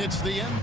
It's the end.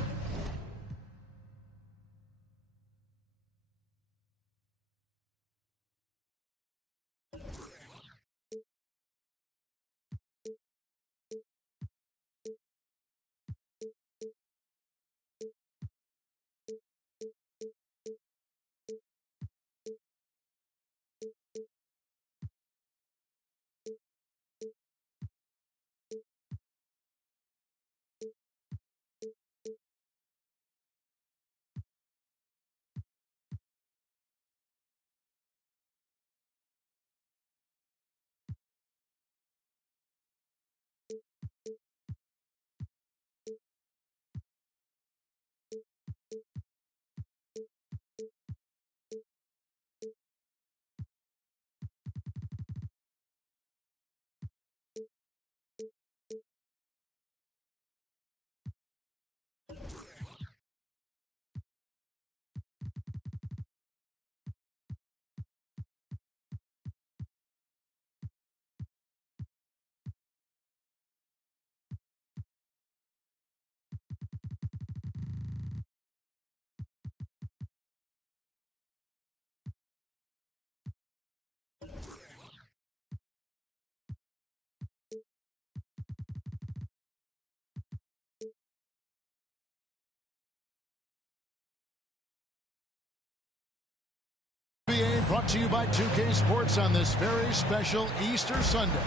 NBA brought to you by 2K Sports on this very special Easter Sunday.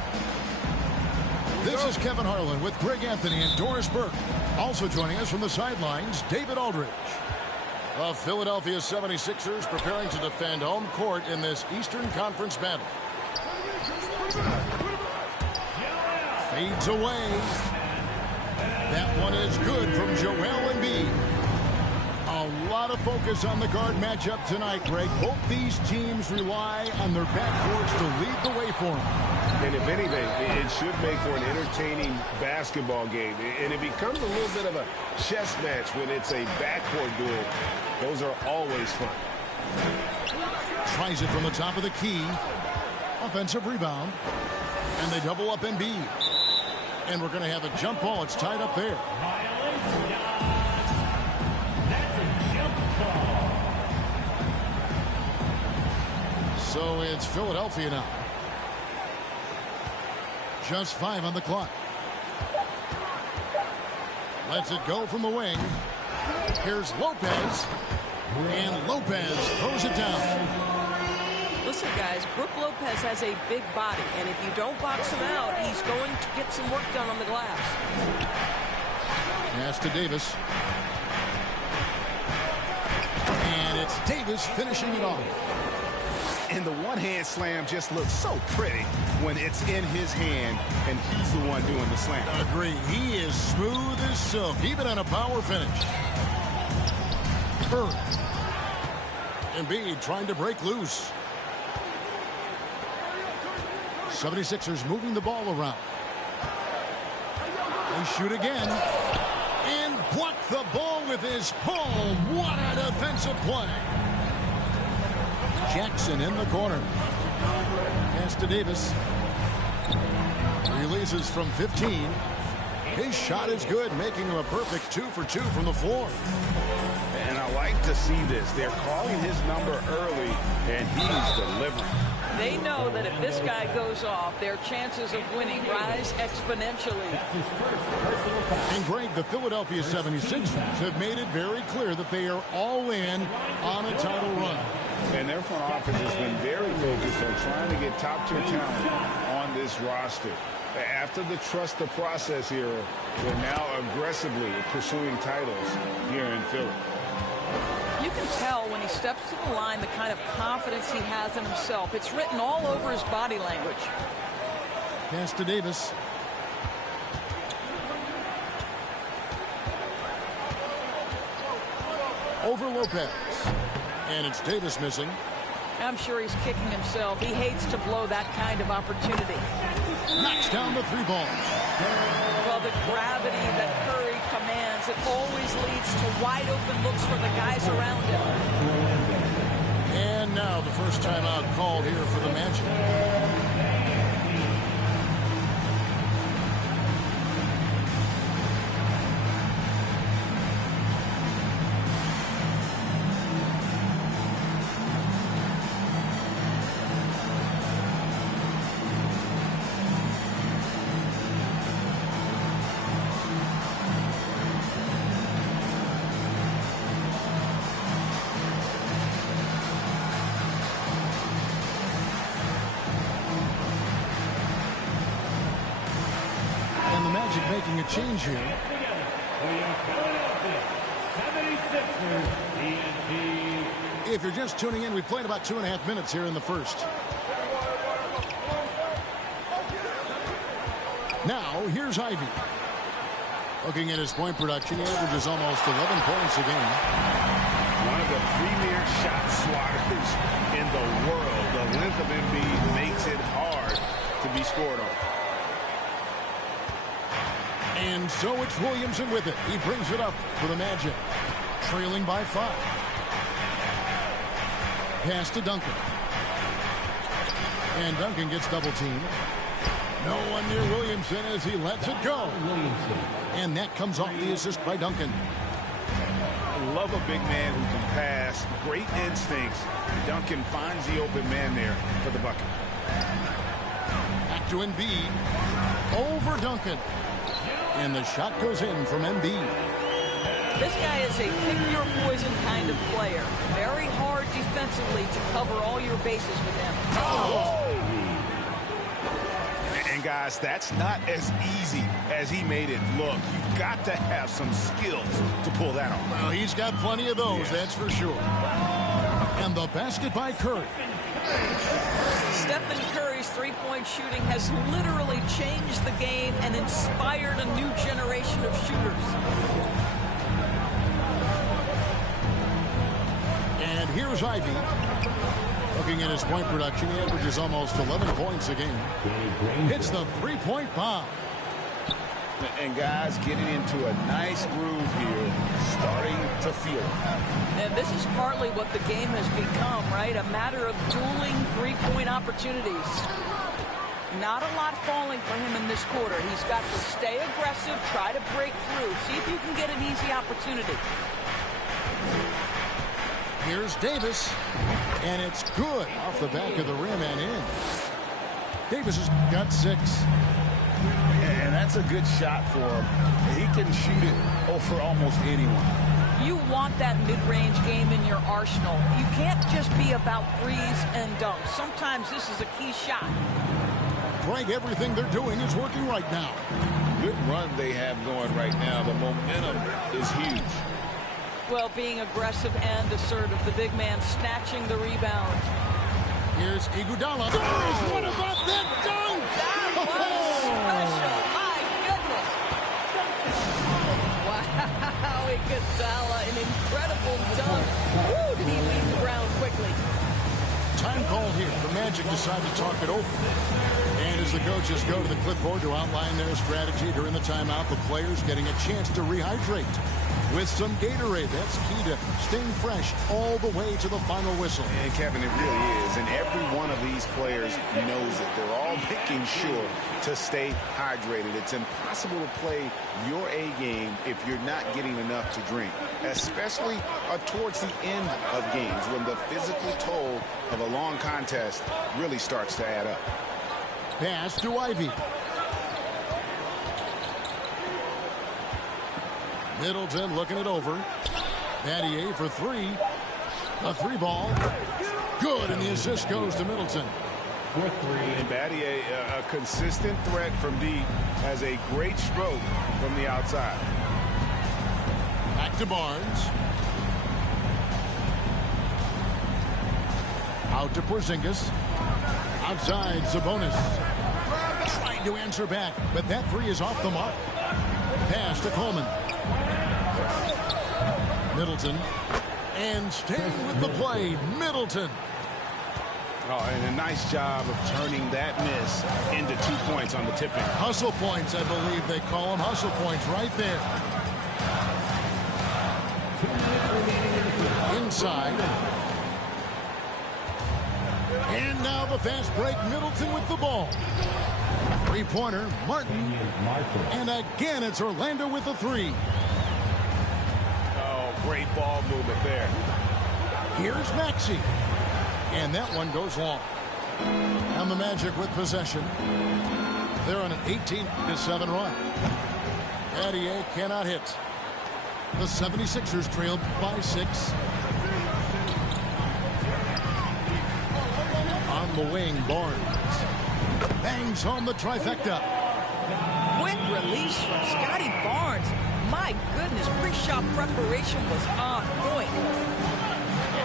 This is Kevin Harlan with Greg Anthony and Doris Burke. Also joining us from the sidelines, David Aldridge. The Philadelphia 76ers preparing to defend home court in this Eastern Conference battle. Fades away. That one is good from Joel Embiid. A lot of focus on the guard matchup tonight, Greg. Both these teams rely on their backcourts to lead the way for them. And if anything, it should make for an entertaining basketball game. And it becomes a little bit of a chess match when it's a backcourt duel. Those are always fun. Tries it from the top of the key. Offensive rebound. And they double up Embiid. And we're going to have a jump ball. It's tied up there. So it's Philadelphia now. Just 5 on the clock. Lets it go from the wing. Here's Lopez. And Lopez throws it down. Listen, guys, Brook Lopez has a big body, and if you don't box him out, he's going to get some work done on the glass. Pass to Davis. And it's Davis finishing it off. And the one-hand slam just looks so pretty when it's in his hand and he's the one doing the slam. Agree. He is smooth as silk, even on a power finish. Bird. Embiid trying to break loose. 76ers moving the ball around. They shoot again. And block the ball with his palm. What a defensive play. Jackson in the corner. Pass to Davis. Releases from 15. His shot is good, making him a perfect 2 for 2 from the floor. And I like to see this. They're calling his number early, and he's delivering. They know that if this guy goes off, their chances of winning rise exponentially. And Greg, the Philadelphia 76ers have made it very clear that they are all in on a title run. And their front office has been very focused on trying to get top-tier talent on this roster. After the trust the process era, they're now aggressively pursuing titles here in Philly. You can tell when he steps to the line the kind of confidence he has in himself. It's written all over his body language. Pass to Davis. Over Lopez. And it's Davis missing. I'm sure he's kicking himself. He hates to blow that kind of opportunity. Knocks down the 3 ball. Well, the gravity that Curry commands, it always leads to wide open looks for the guys around him. And now the first timeout called here for the Magic. Making a change here. If you're just tuning in, we played about 2.5 minutes here in the first. Now, here's Ivy. Looking at his point production, he averages almost 11 points a game. One of the premier shot swatters in the world. The length of Embiid makes it hard to be scored on. And so it's Williamson with it. He brings it up for the Magic. Trailing by 5. Pass to Duncan. And Duncan gets double teamed. No one near Williamson as he lets it go. And that comes off the assist by Duncan. I love a big man who can pass. Great instincts. Duncan finds the open man there for the bucket. Back to Embiid. Over Duncan. And the shot goes in from Embiid. This guy is a pick-your-poison kind of player. Very hard defensively to cover all your bases with him. Oh! And guys, that's not as easy as he made it look. You've got to have some skills to pull that off. Well, he's got plenty of those, yes. That's for sure. And the basket by Curry. Stephen Curry's three-point shooting has literally changed the game and inspired a new generation of shooters. And here's Ivy. Looking at his point production, he averages almost 11 points a game. Hits the three-point bomb. And guys getting into a nice groove here, starting to feel it. And this is partly what the game has become, right? A matter of dueling three-point opportunities. Not a lot falling for him in this quarter. He's got to stay aggressive, try to break through. See if you can get an easy opportunity. Here's Davis, and it's good off the back of the rim and in. Davis has got 6. And that's a good shot for him. He can shoot it over almost anyone. You want that mid-range game in your arsenal. You can't just be about threes and dunks. Sometimes this is a key shot. Greg, everything they're doing is working right now. Good run they have going right now. The momentum is huge. Well, being aggressive and assertive. The big man snatching the rebound. Here's Iguodala. Oh, what about that dunk? That was special. My goodness. Wow, Iguodala, an incredible dunk. Woo, did he leave the ground quickly. Time called here. The Magic decide to talk it over. And as the coaches go to the clipboard to outline their strategy during the timeout, the players getting a chance to rehydrate. with some Gatorade. That's key to staying fresh all the way to the final whistle. And Kevin, it really is. And every one of these players knows it. They're all making sure to stay hydrated. It's impossible to play your A game if you're not getting enough to drink, especially towards the end of games when the physical toll of a long contest really starts to add up. Pass to Ivy. Middleton looking it over. Battier for three. A three ball. Good, and the assist goes to Middleton. For three. And Battier, a consistent threat from deep, has a great stroke from the outside. Back to Barnes. Out to Porzingis. Outside, Sabonis. Trying to answer back, but that three is off the mark. Pass to Coleman. Middleton. And staying with the play, Middleton. Oh, and a nice job of turning that miss into 2 points on the tip-in. Hustle points, I believe they call them. Hustle points right there. Inside. And now the fast break. Middleton with the ball. Three-pointer, Martin. And again, it's Orlando with the three. Oh, great ball movement there. Here's Maxey. And that one goes long. And the Magic with possession. They're on an 18-7 run. Battier cannot hit. The 76ers trail by 6. On the wing, Barnes. Bangs home the trifecta. Quick release from Scotty Barnes. My goodness, pre-shot preparation was on point.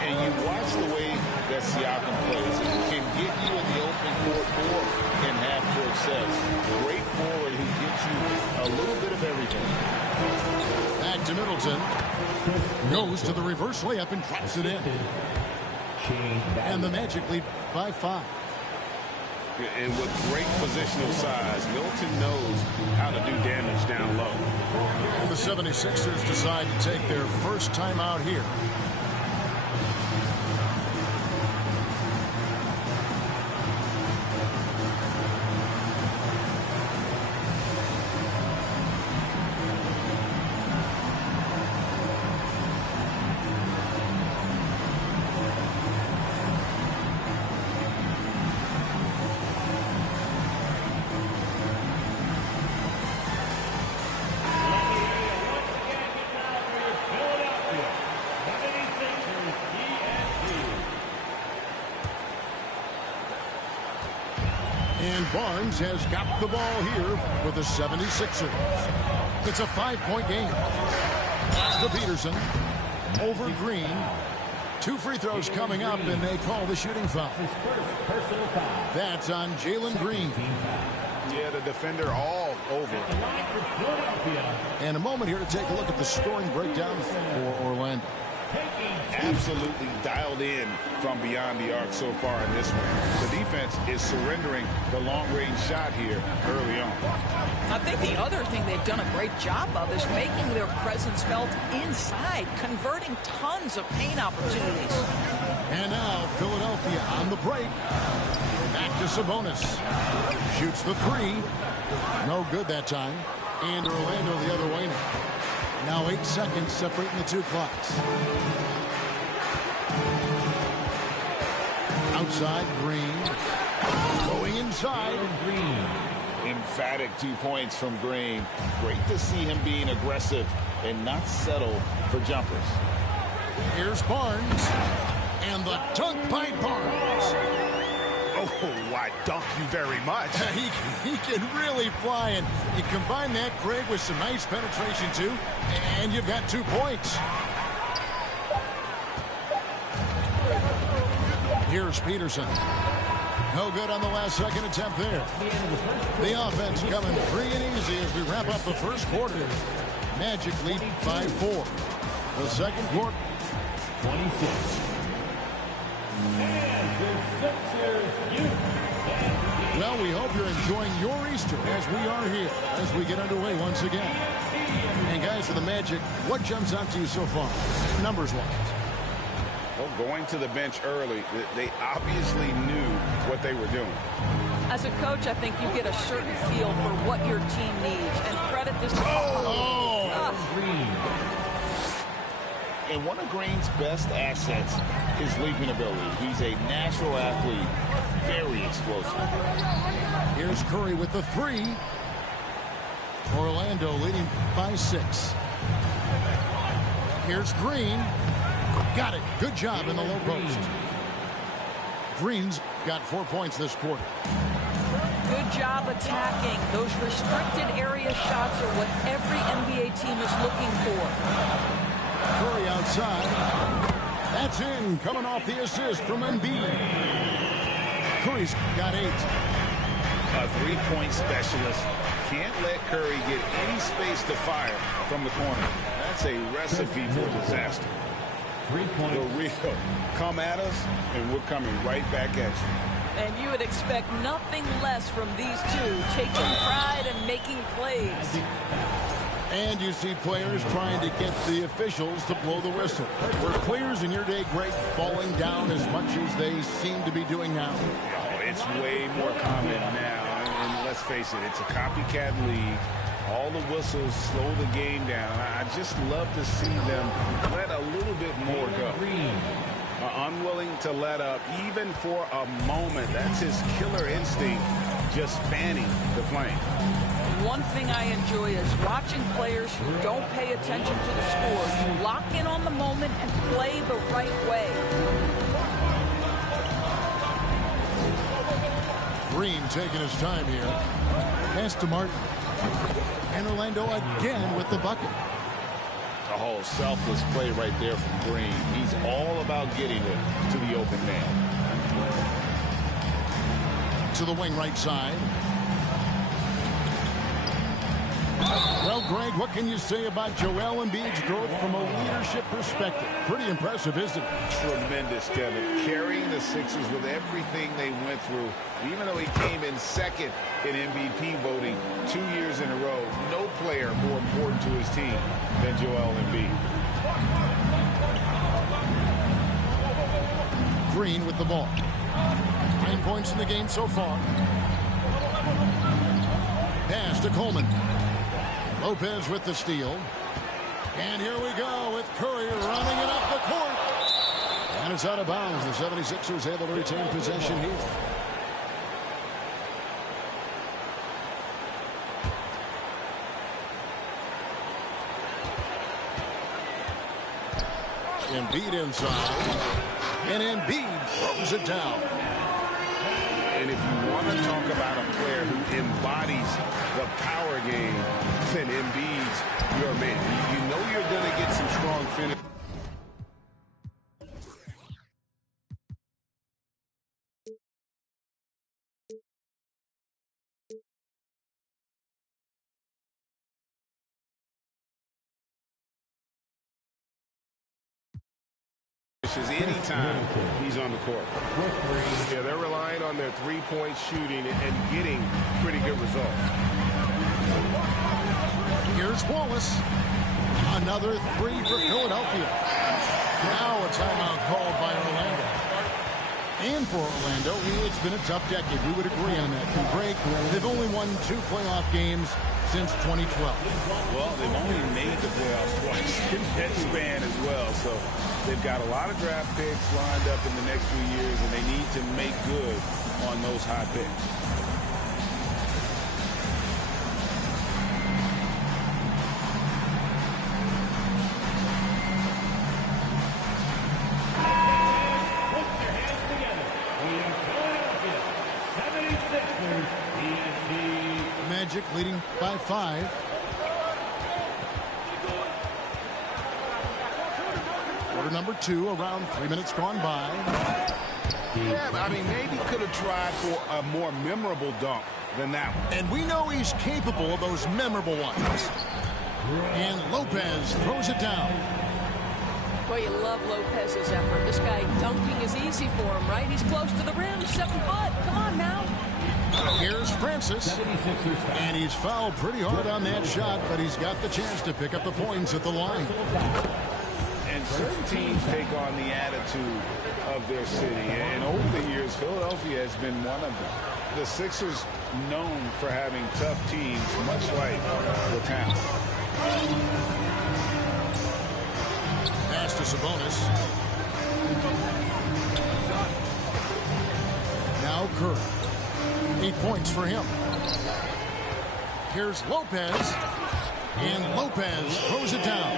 And you watch the way that Siakam plays. It can get you in the open court or in half-court sets. Great forward who gives you a little bit of everything. Back to Middleton. Goes to the reverse layup and drops it in. And the Magic lead by 5. And with great positional size, Middleton knows how to do damage down low. And the 76ers decide to take their first time out here. And Barnes has got the ball here with the 76ers. It's a 5-point game. Pass to Peterson. Over Green. 2 free throws coming up, and they call the shooting foul. That's on Jalen Green. Yeah, the defender all over. And a moment here to take a look at the scoring breakdown for Orlando. Absolutely dialed in from beyond the arc so far in this one. The defense is surrendering the long-range shot here early on. I think the other thing they've done a great job of is making their presence felt inside, converting tons of paint opportunities. And now Philadelphia on the break. Back to Sabonis. Shoots the three. No good that time. And Orlando the other way now. Now 8 seconds separating the 2 clocks. Outside, Green. Going inside. Green. Emphatic 2 points from Green. Great to see him being aggressive and not settle for jumpers. Here's Barnes. And the dunk by Barnes. Oh, why, dunk you very much. He can really fly, and you combine that, Greg, with some nice penetration, too, and you've got 2 points. Here's Peterson. No good on the last second attempt there. The offense coming free and easy as we wrap up the first quarter. Magic lead by 4. The second quarter. 26. Well, we hope you're enjoying your Easter as we are here as we get underway once again. And guys, for the Magic, what jumps out to you so far, numbers-wise? Well, going to the bench early, they obviously knew what they were doing. As a coach, I think you get a certain feel for what your team needs. And credit this. And one of Green's best assets is leaping ability. He's a natural athlete, very explosive. Here's Curry with the three. Orlando leading by 6. Here's Green. Got it. Good job in the low post. Green's got 4 points this quarter. Good job attacking. Those restricted area shots are what every NBA team is looking for. Curry outside. That's in. Coming off the assist from Embiid. Curry's got 8. A three-point specialist. Can't let Curry get any space to fire from the corner. That's a recipe for disaster. 3-point. The real. Come at us, and we're coming right back at you. And you would expect nothing less from these two, taking pride and making plays. And you see players trying to get the officials to blow the whistle. Were players in your day, Greg, falling down as much as they seem to be doing now? Oh, it's way more common now. And let's face it, it's a copycat league. All the whistles slow the game down. I just love to see them let a little bit more go. Unwilling to let up even for a moment. That's his killer instinct, just fanning the flame. One thing I enjoy is watching players who don't pay attention to the scores, who lock in on the moment and play the right way. Green taking his time here. Pass to Martin. And Orlando again with the bucket. A whole selfless play right there from Green. He's all about getting it to the open man. To the wing right side. Well, Greg, what can you say about Joel Embiid's growth from a leadership perspective? Pretty impressive, isn't it? Tremendous, Kevin. Carrying the Sixers with everything they went through. Even though he came in second in MVP voting 2 years in a row, no player more important to his team than Joel Embiid. Green with the ball. 9 points in the game so far. Pass to Coleman. Lopez with the steal. And here we go with Curry running it up the court. And it's out of bounds. The 76ers able to retain possession here. Embiid inside. And Embiid throws it down. And if you want to talk about a player who embodies the power game, then Embiid's your man. You know you're going to get some strong finish. Anytime he's on the court. Yeah, they're relying on their three-point shooting and getting pretty good results. Here's Wallace. Another 3 for Philadelphia. Now a timeout called by Orlando. And for Orlando, it's been a tough decade. We would agree on that. And Greg, they've only won 2 playoff games since 2012. Well, they've only made the playoffs twice in that span as well. So they've got a lot of draft picks lined up in the next few years, and they need to make good on those high picks. Magic leading by 5. Quarter number 2, around 3 minutes gone by. Yeah, I mean, maybe could have tried for a more memorable dunk than that one. And we know he's capable of those memorable ones. And Lopez throws it down. Boy, you love Lopez's effort. This guy dunking is easy for him, right? He's close to the rim, 7 foot. Come on now. Here's Francis. 76ers foul. And he's fouled pretty hard on that shot, but he's got the chance to pick up the points at the line. And certain teams take on the attitude of their city. And over the years, Philadelphia has been one of them. The Sixers known for having tough teams, much like the town. Pass to Sabonis. Now Curry. 8 points for him. Here's Lopez. And Lopez throws it down.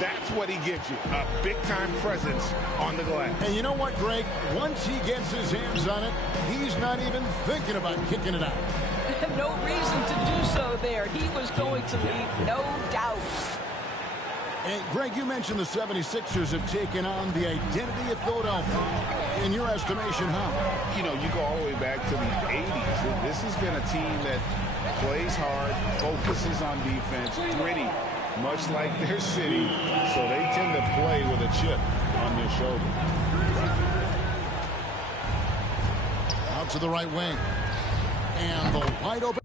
That's what he gives you, a big-time presence on the glass. And you know what, Greg? Once he gets his hands on it, he's not even thinking about kicking it out. No reason to do so there. He was going to leave, no doubt. And Greg, you mentioned the 76ers have taken on the identity of Philadelphia. In your estimation, how? You know, you go all the way back to the 80s. This has been a team that plays hard, focuses on defense, gritty, much like their city. So they tend to play with a chip on their shoulder. Out to the right wing. And the wide open.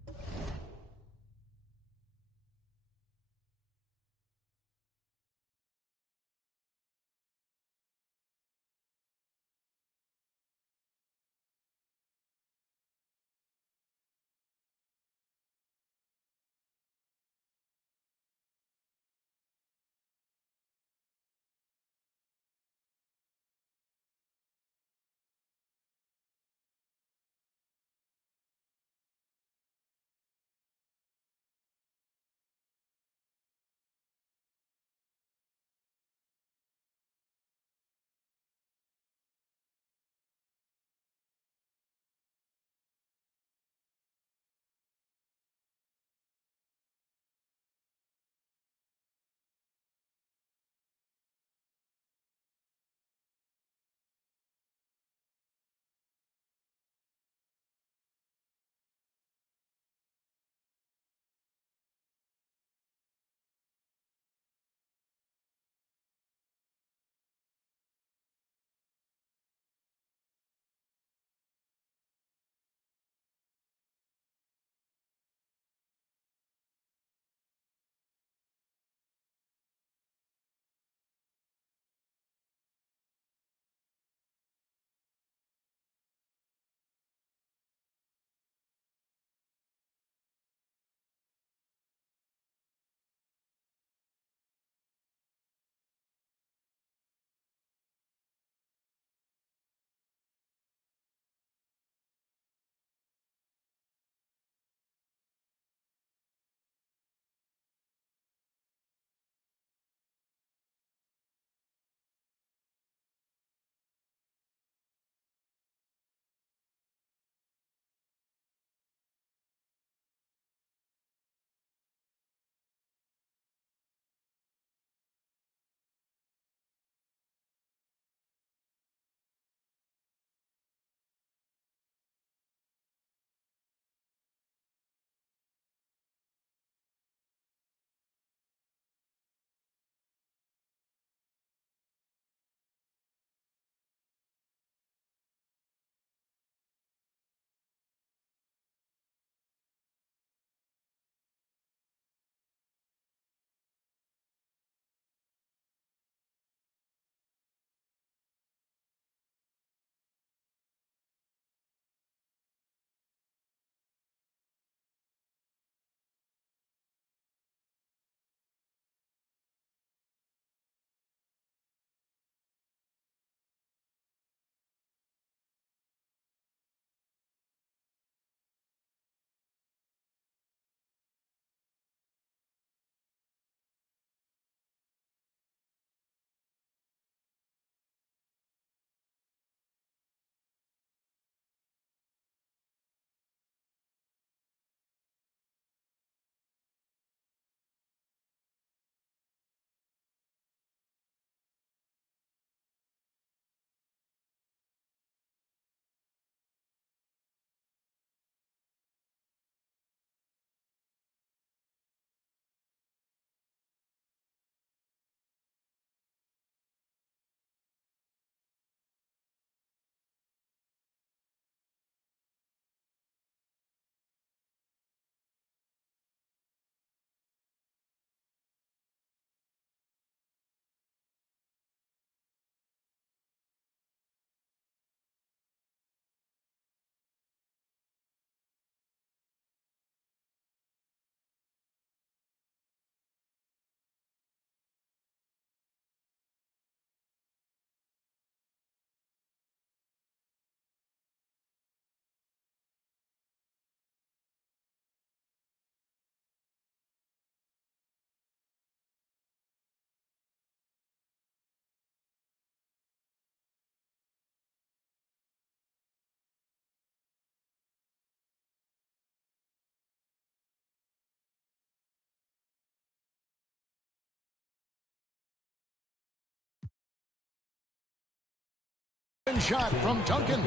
Shot from Duncan.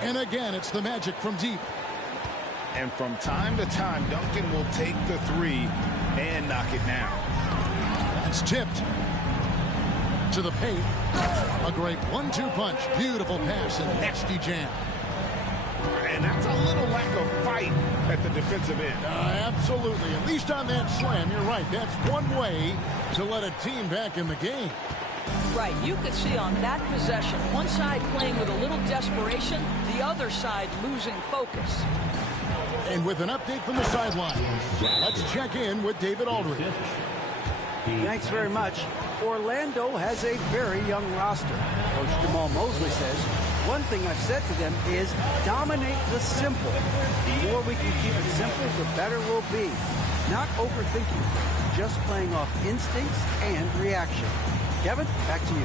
And again, it's the Magic from deep. And from time to time, Duncan will take the three and knock it down. That's tipped to the paint. A great 1-2 punch. Beautiful pass and nasty jam. And that's a little lack of fight at the defensive end. Absolutely. At least on that slam, you're right. That's one way to let a team back in the game. Right, you could see on that possession, one side playing with a little desperation, the other side losing focus. And with an update from the sideline, let's check in with David Aldridge. Thanks very much. Orlando has a very young roster. Coach Jamal Mosley says, one thing I've said to them is dominate the simple. The more we can keep it simple, the better we'll be. Not overthinking, just playing off instincts and reaction. Kevin, back to you.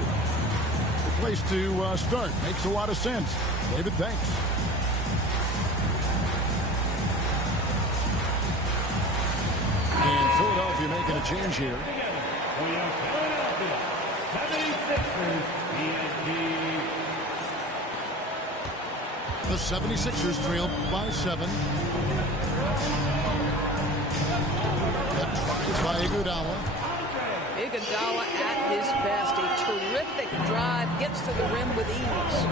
The place to start. Makes a lot of sense. David, thanks. And Philadelphia making a change here. The 76ers trail by 7. The tries by Iguodala. Iguodala at his best. A terrific drive. Gets to the rim with ease.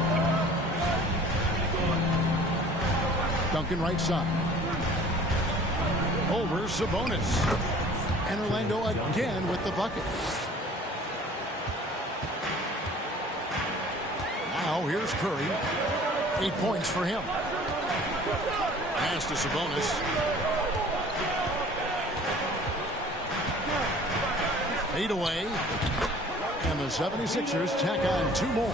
Duncan right side. Over Sabonis. And Orlando again with the bucket. Now here's Curry. 8 points for him. Pass to Sabonis. Fade away. And the 76ers tack on 2 more.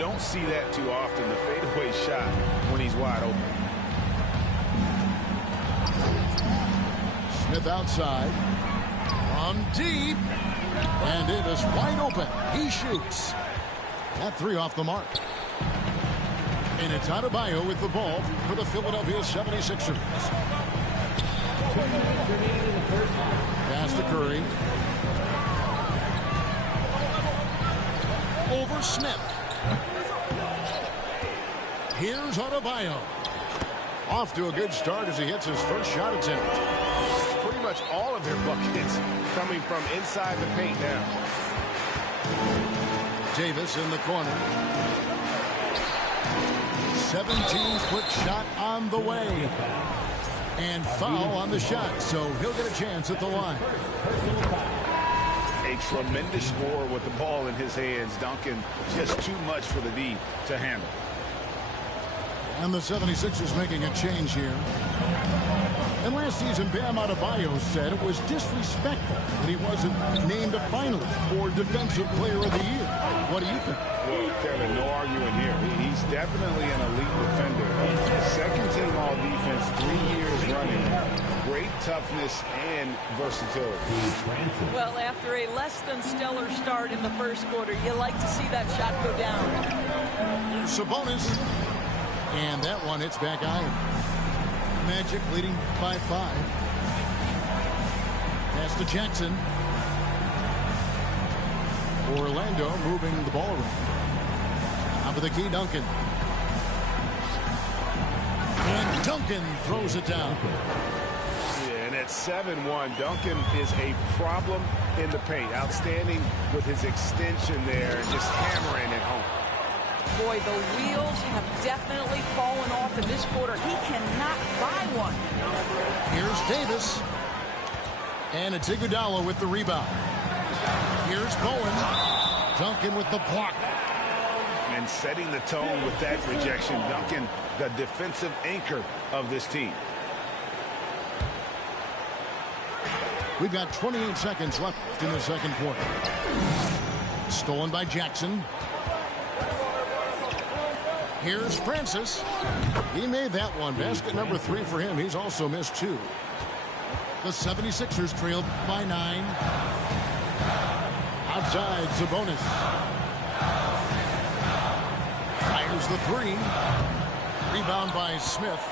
don't see that too often, the fadeaway shot when he's wide open. Smith outside. From deep. And Davis wide open. He shoots. That three off the mark. And it's Adebayo with the ball for the Philadelphia 76ers. Pass to Curry. Over Smith. Here's Adebayo. Off to a good start as he hits his first shot attempt. Pretty much all of their buckets coming from inside the paint now. Davis in the corner. 17-foot shot on the way. And foul on the shot, so he'll get a chance at the line. A tremendous score with the ball in his hands. Duncan just too much for the D to handle. And the 76ers making a change here. And last season, Bam Adebayo said it was disrespectful that he wasn't named a finalist for Defensive Player of the Year. What do you think? Well, Kevin, no arguing here. He's definitely an elite defender. Second team all defense 3 years running. Great toughness and versatility. Well, after a less than stellar start in the first quarter, you like to see that shot go down. Here's Sabonis. And that one hits back iron. Magic leading by 5. Pass to Jackson. Orlando moving the ball around. Top of the key, Duncan. And Duncan throws it down. Yeah, and at 7-1, Duncan is a problem in the paint. Outstanding with his extension there, just hammering it home. Boy, the wheels have definitely fallen off in this quarter. He cannot buy one. Here's Davis. And it's Iguodala with the rebound. Here's Bowen. Duncan with the block. And setting the tone with that rejection. Duncan, the defensive anchor of this team. We've got 28 seconds left in the second quarter. Stolen by Jackson. Here's Francis. He made that one. Basket number 3 for him. He's also missed 2. The 76ers trailed by 9. Outside, Sabonis. Fires the 3. Rebound by Smith.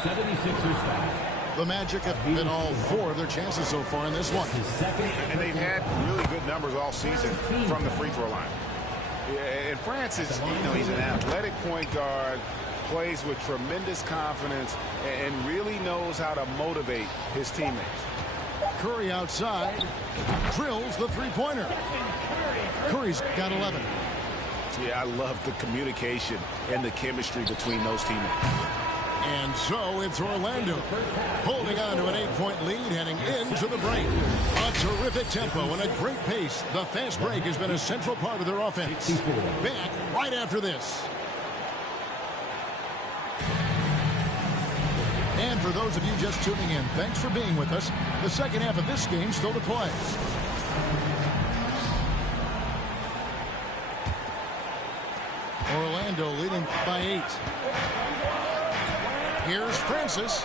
76ers foul. The Magic have been all 4 of their chances so far in this one. And they've had really good numbers all season from the free throw line. Yeah, and Francis, he's an athletic point guard, plays with tremendous confidence, and really knows how to motivate his teammates. Curry outside. Drills the three-pointer. Curry's got 11. Yeah, I love the communication and the chemistry between those teammates. And so it's Orlando holding on to an 8-point lead heading into the break. A terrific tempo and a great pace. The fast break has been a central part of their offense. Back right after this. And for those of you just tuning in, thanks for being with us. The second half of this game still to play. Orlando leading by 8. Here's Francis,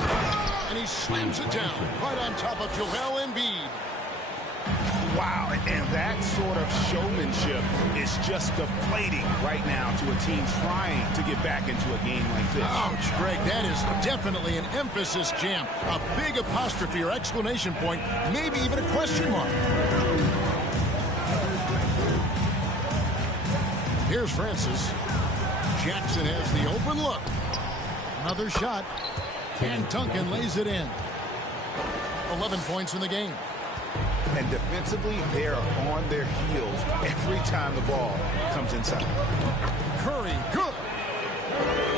and he slams it down right on top of Joel Embiid. Wow, and that sort of showmanship is just deflating right now to a team trying to get back into a game like this. Ouch, Greg, that is definitely an emphasis jam. A big apostrophe or exclamation point, maybe even a question mark. Here's Francis. Jackson has the open look. Another shot, and Duncan lays it in. 11 points in the game. And defensively, they are on their heels every time the ball comes inside. Curry, good.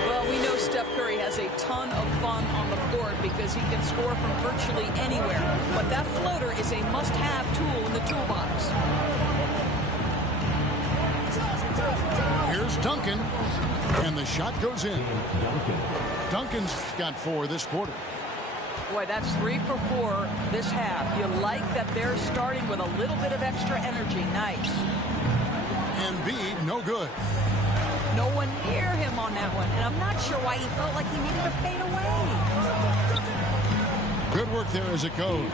Well, we know Steph Curry has a ton of fun on the court because he can score from virtually anywhere. But that floater is a must-have tool in the toolbox. Here's Duncan, and the shot goes in. Duncan's got 4 this quarter. Boy, that's 3 for 4 this half. You like that they're starting with a little bit of extra energy. Nice. Embiid, no good. No one near him on that one, and I'm not sure why he felt like he needed to fade away. Good work there as it goes.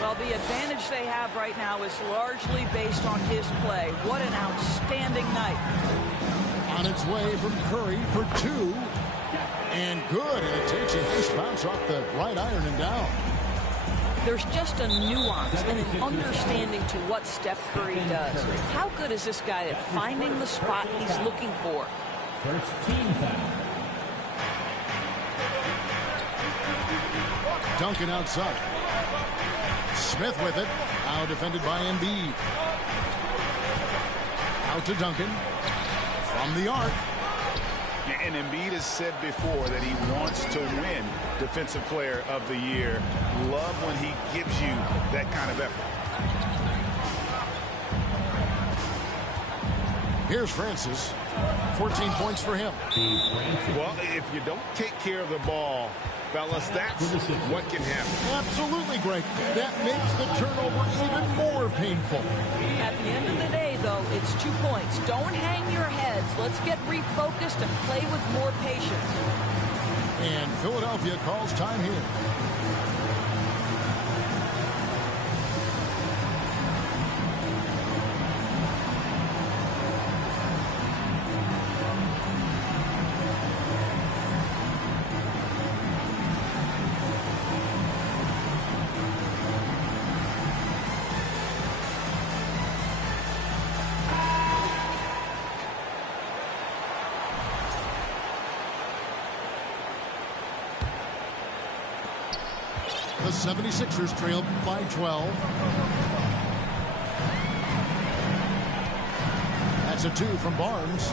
Well, the advantage they have right now is largely based on his play. What an outstanding night. On its way from Curry for two. And good, and it takes a nice bounce off the right iron and down. There's just a nuance and an understanding to what Steph Curry does. How good is this guy at finding the spot he's looking for? First team foul. Duncan outside. Smith with it. Now defended by Embiid. Out to Duncan. From the arc. And Embiid has said before that he wants to win Defensive Player of the Year. Love when he gives you that kind of effort. Here's Francis. 14 points for him. Well, if you don't take care of the ball, fellas, that's what can happen. Absolutely, Greg. That makes the turnover even more painful. At the end of the day, though, it's 2 points. Don't hang your heads. Let's get refocused and play with more patience. And Philadelphia calls time here. The 76ers trailed by 12. That's a two from Barnes.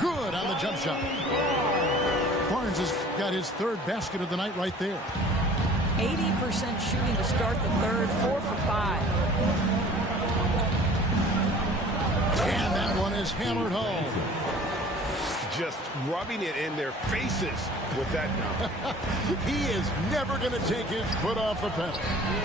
Good on the jump shot. Barnes has got his third basket of the night right there. 80% shooting to start the third, 4 for 5. And that one is hammered home. Just rubbing it in their faces with that dunk. He is never going to take his foot off the pedal.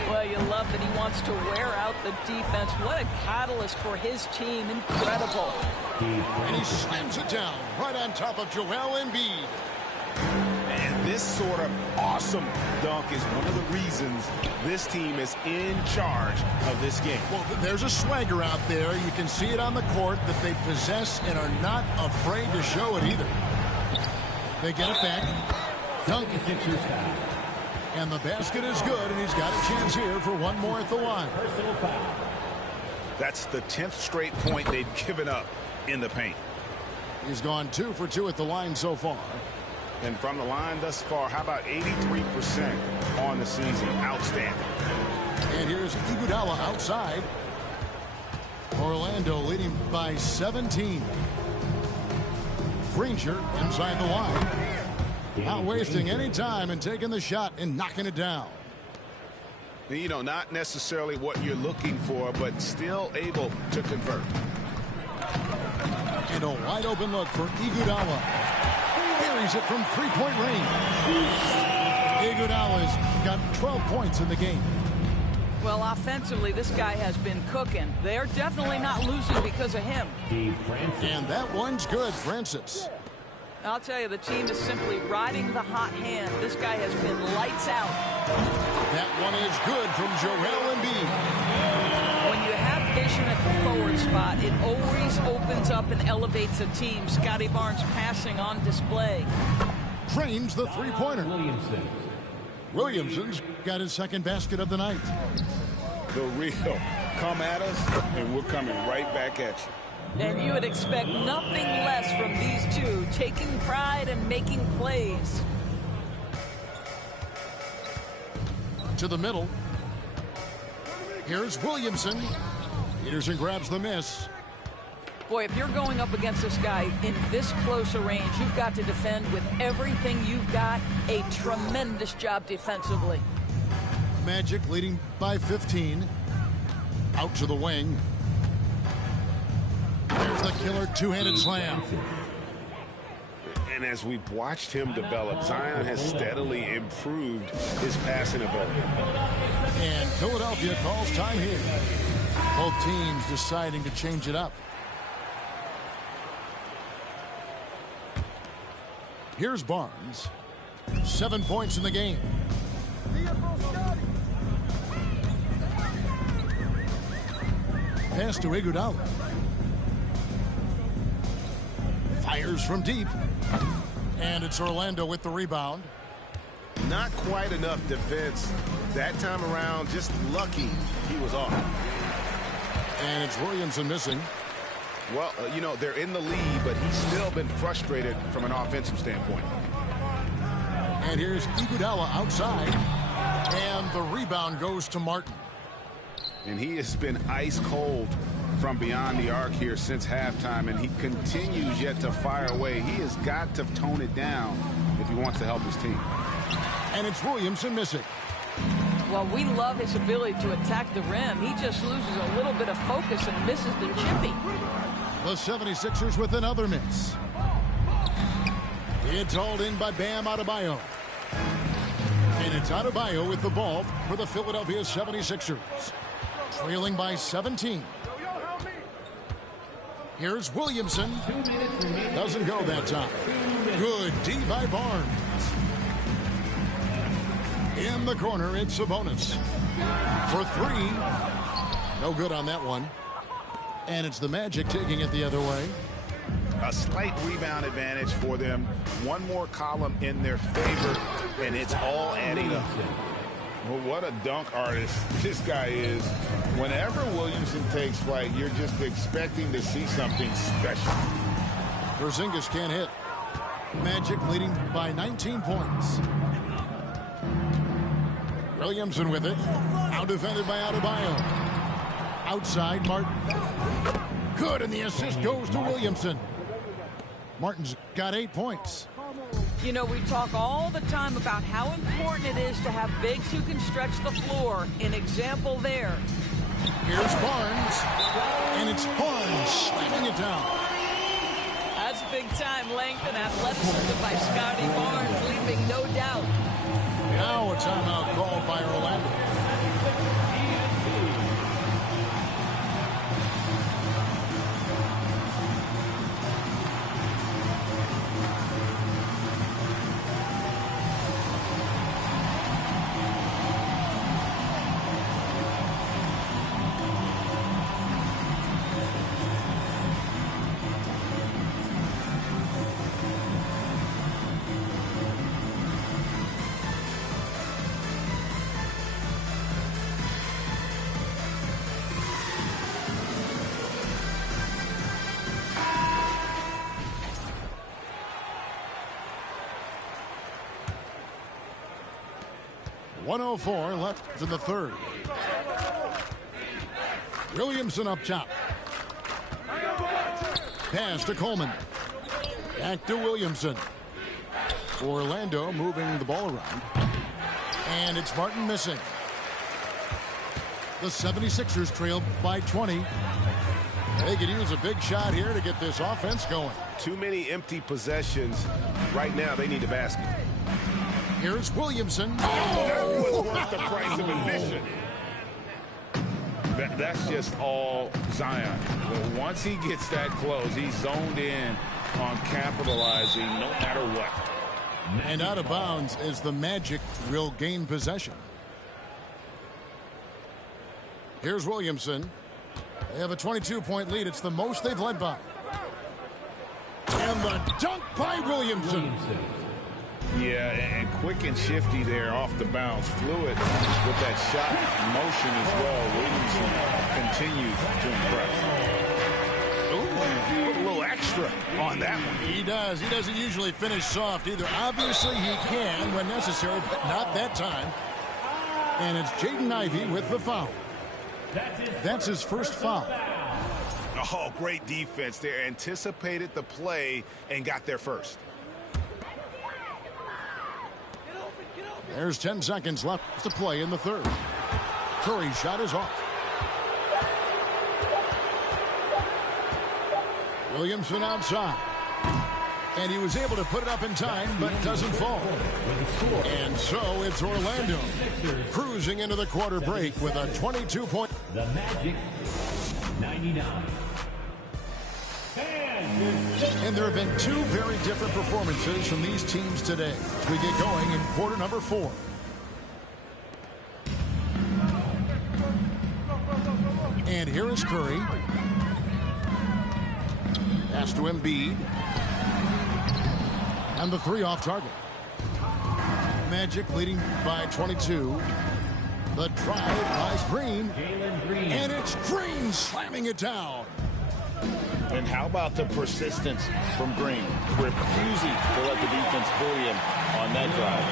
Well, you love that he wants to wear out the defense. What a catalyst for his team. Incredible. And he slams it down right on top of Joel Embiid. And this sort of awesome dunk is one of the reasons this team is in charge of this game. Well, there's a swagger out there. You can see it on the court that they possess and are not afraid to show it either. They get it back. Dunk. And the basket is good, and he's got a chance here for one more at the line. Personal foul. That's the 10th straight point they've given up in the paint. He's gone 2 for 2 at the line so far. And from the line thus far, how about 83% on the season? Outstanding. And here's Iguodala outside. Orlando leading by 17. Granger inside the line. Not wasting any time and taking the shot and knocking it down. You know, not necessarily what you're looking for, but still able to convert. And a wide open look for Iguodala. Carries it from three-point range. Iguodala's got 12 points in the game. Well, offensively, this guy has been cooking. They're definitely not losing because of him. And that one's good, Francis. I'll tell you, the team is simply riding the hot hand. This guy has been lights out. That one is good from Joel Embiid. When you have vision at the forward spot, it always opens up and elevates a team. Scotty Barnes passing on display. Drains the three-pointer. Williamson's got his second basket of the night. The real come at us, and we're coming right back at you. And you would expect nothing less from these two, taking pride and making plays. To the middle. Here's Williamson. Peterson grabs the miss. Boy, if you're going up against this guy in this close a range, you've got to defend with everything you've got. A tremendous job defensively. Magic leading by 15. Out to the wing. There's the killer two-handed slam. And as we've watched him develop, Zion has steadily improved his passing ability. And Philadelphia calls time here. Both teams deciding to change it up. Here's Barnes. 7 points in the game. Pass to Iguodala. Fires from deep. And it's Orlando with the rebound. Not quite enough defense that time around. Just lucky he was off. And it's Williamson missing. Well, you know, they're in the lead, but he's still been frustrated from an offensive standpoint. And here's Iguodala outside. And the rebound goes to Martin. And he has been ice cold from beyond the arc here since halftime, and he continues yet to fire away. He has got to tone it down if he wants to help his team. And it's Williamson missing. Well, we love his ability to attack the rim. He just loses a little bit of focus and misses the chippy. The 76ers with another miss. It's hauled in by Bam Adebayo. And it's Adebayo with the ball for the Philadelphia 76ers. Trailing by 17. Here's Williamson. Doesn't go that time. Good D by Barnes. In the corner, it's Sabonis. For three. No good on that one. And it's the Magic taking it the other way. A slight rebound advantage for them. One more column in their favor, and it's all adding up. Well, what a dunk artist this guy is. Whenever Williamson takes flight, you're just expecting to see something special. Porzingis can't hit. Magic leading by 19 points. Williamson with it. Out defended by Adebayo. Outside, Martin. Good, and the assist goes to Williamson. Martin's got 8 points. You know, we talk all the time about how important it is to have bigs who can stretch the floor. An example there. Here's Barnes. And it's Barnes slamming it down. That's big-time length and athleticism by Scotty Barnes, leaving no doubt. Now a timeout called by Orlando. .104 left in the third. Williamson up top. Pass to Coleman. Back to Williamson. Orlando moving the ball around. And it's Martin missing. The 76ers trail by 20. They could use a big shot here to get this offense going. Too many empty possessions. Right now, they need a basket. Here's Williamson. That was worth the price of admission. That's just all Zion. But once he gets that close, he's zoned in on capitalizing no matter what. And out of bounds is the Magic will gain possession. Here's Williamson. They have a 22-point lead. It's the most they've led by. And the dunk by Williamson. Yeah, and quick and shifty there off the bounce. Fluid with that shot motion as well. Williamson continues to impress. Ooh, put a little extra on that one. He does. He doesn't usually finish soft either. Obviously, he can when necessary, but not that time. And it's Jaden Ivey with the foul. That's his first foul. Oh, great defense there. Anticipated the play and got there first. There's 10 seconds left to play in the third. Curry's shot is off. Williamson outside. And he was able to put it up in time, but doesn't fall. And so it's Orlando cruising into the quarter break with a 22-point. The Magic, 99. And there have been two very different performances from these teams today. We get going in quarter number 4. And here is Curry. Pass to Embiid. And the 3 off target. Magic leading by 22. The drive by Green. And it's Green slamming it down. And how about the persistence from Green, refusing to let the defense bully him on that drive.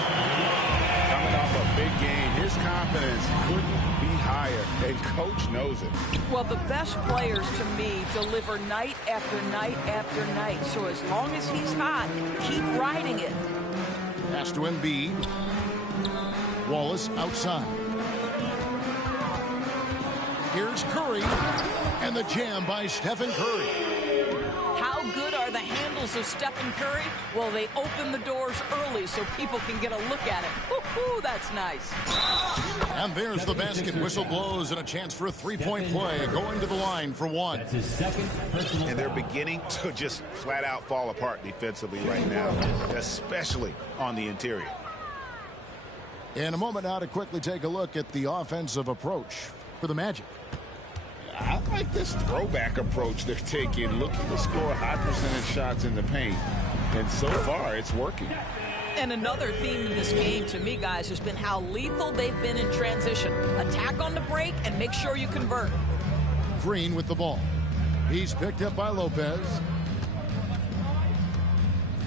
Coming off a big game, his confidence couldn't be higher, and coach knows it. Well, the best players to me deliver night after night after night. So as long as he's hot, keep riding it. Pass to Embiid. Wallace outside. Here's Curry. And the jam by Stephen Curry. How good are the handles of Stephen Curry? Well, they open the doors early so people can get a look at it. Woo-hoo, that's nice. And there's the basket. Whistle blows and a chance for a 3-point play. Going to the line for 1. That's his second personal And they're foul. beginning to just flat out fall apart defensively right now, especially on the interior. In a moment now to quickly take a look at the offensive approach for the Magic. I like this throwback approach they're taking, looking to score high percentage shots in the paint. And so far, it's working. And another theme in this game to me, guys, has been how lethal they've been in transition. Attack on the break and make sure you convert. Green with the ball. He's picked up by Lopez.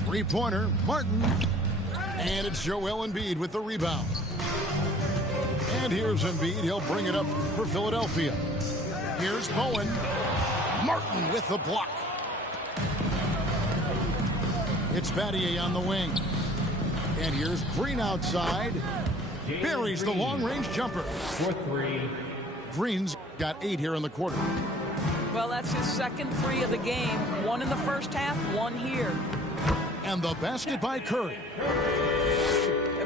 3-pointer, Martin. And it's Joel Embiid with the rebound. And here's Embiid. He'll bring it up for Philadelphia. Here's Bowen. Martin with the block. It's Battier on the wing. And here's Green outside. Buries the long-range jumper. For 3. Green's got 8 here in the quarter. Well, that's his second 3 of the game. 1 in the first half, 1 here. And the basket by Curry.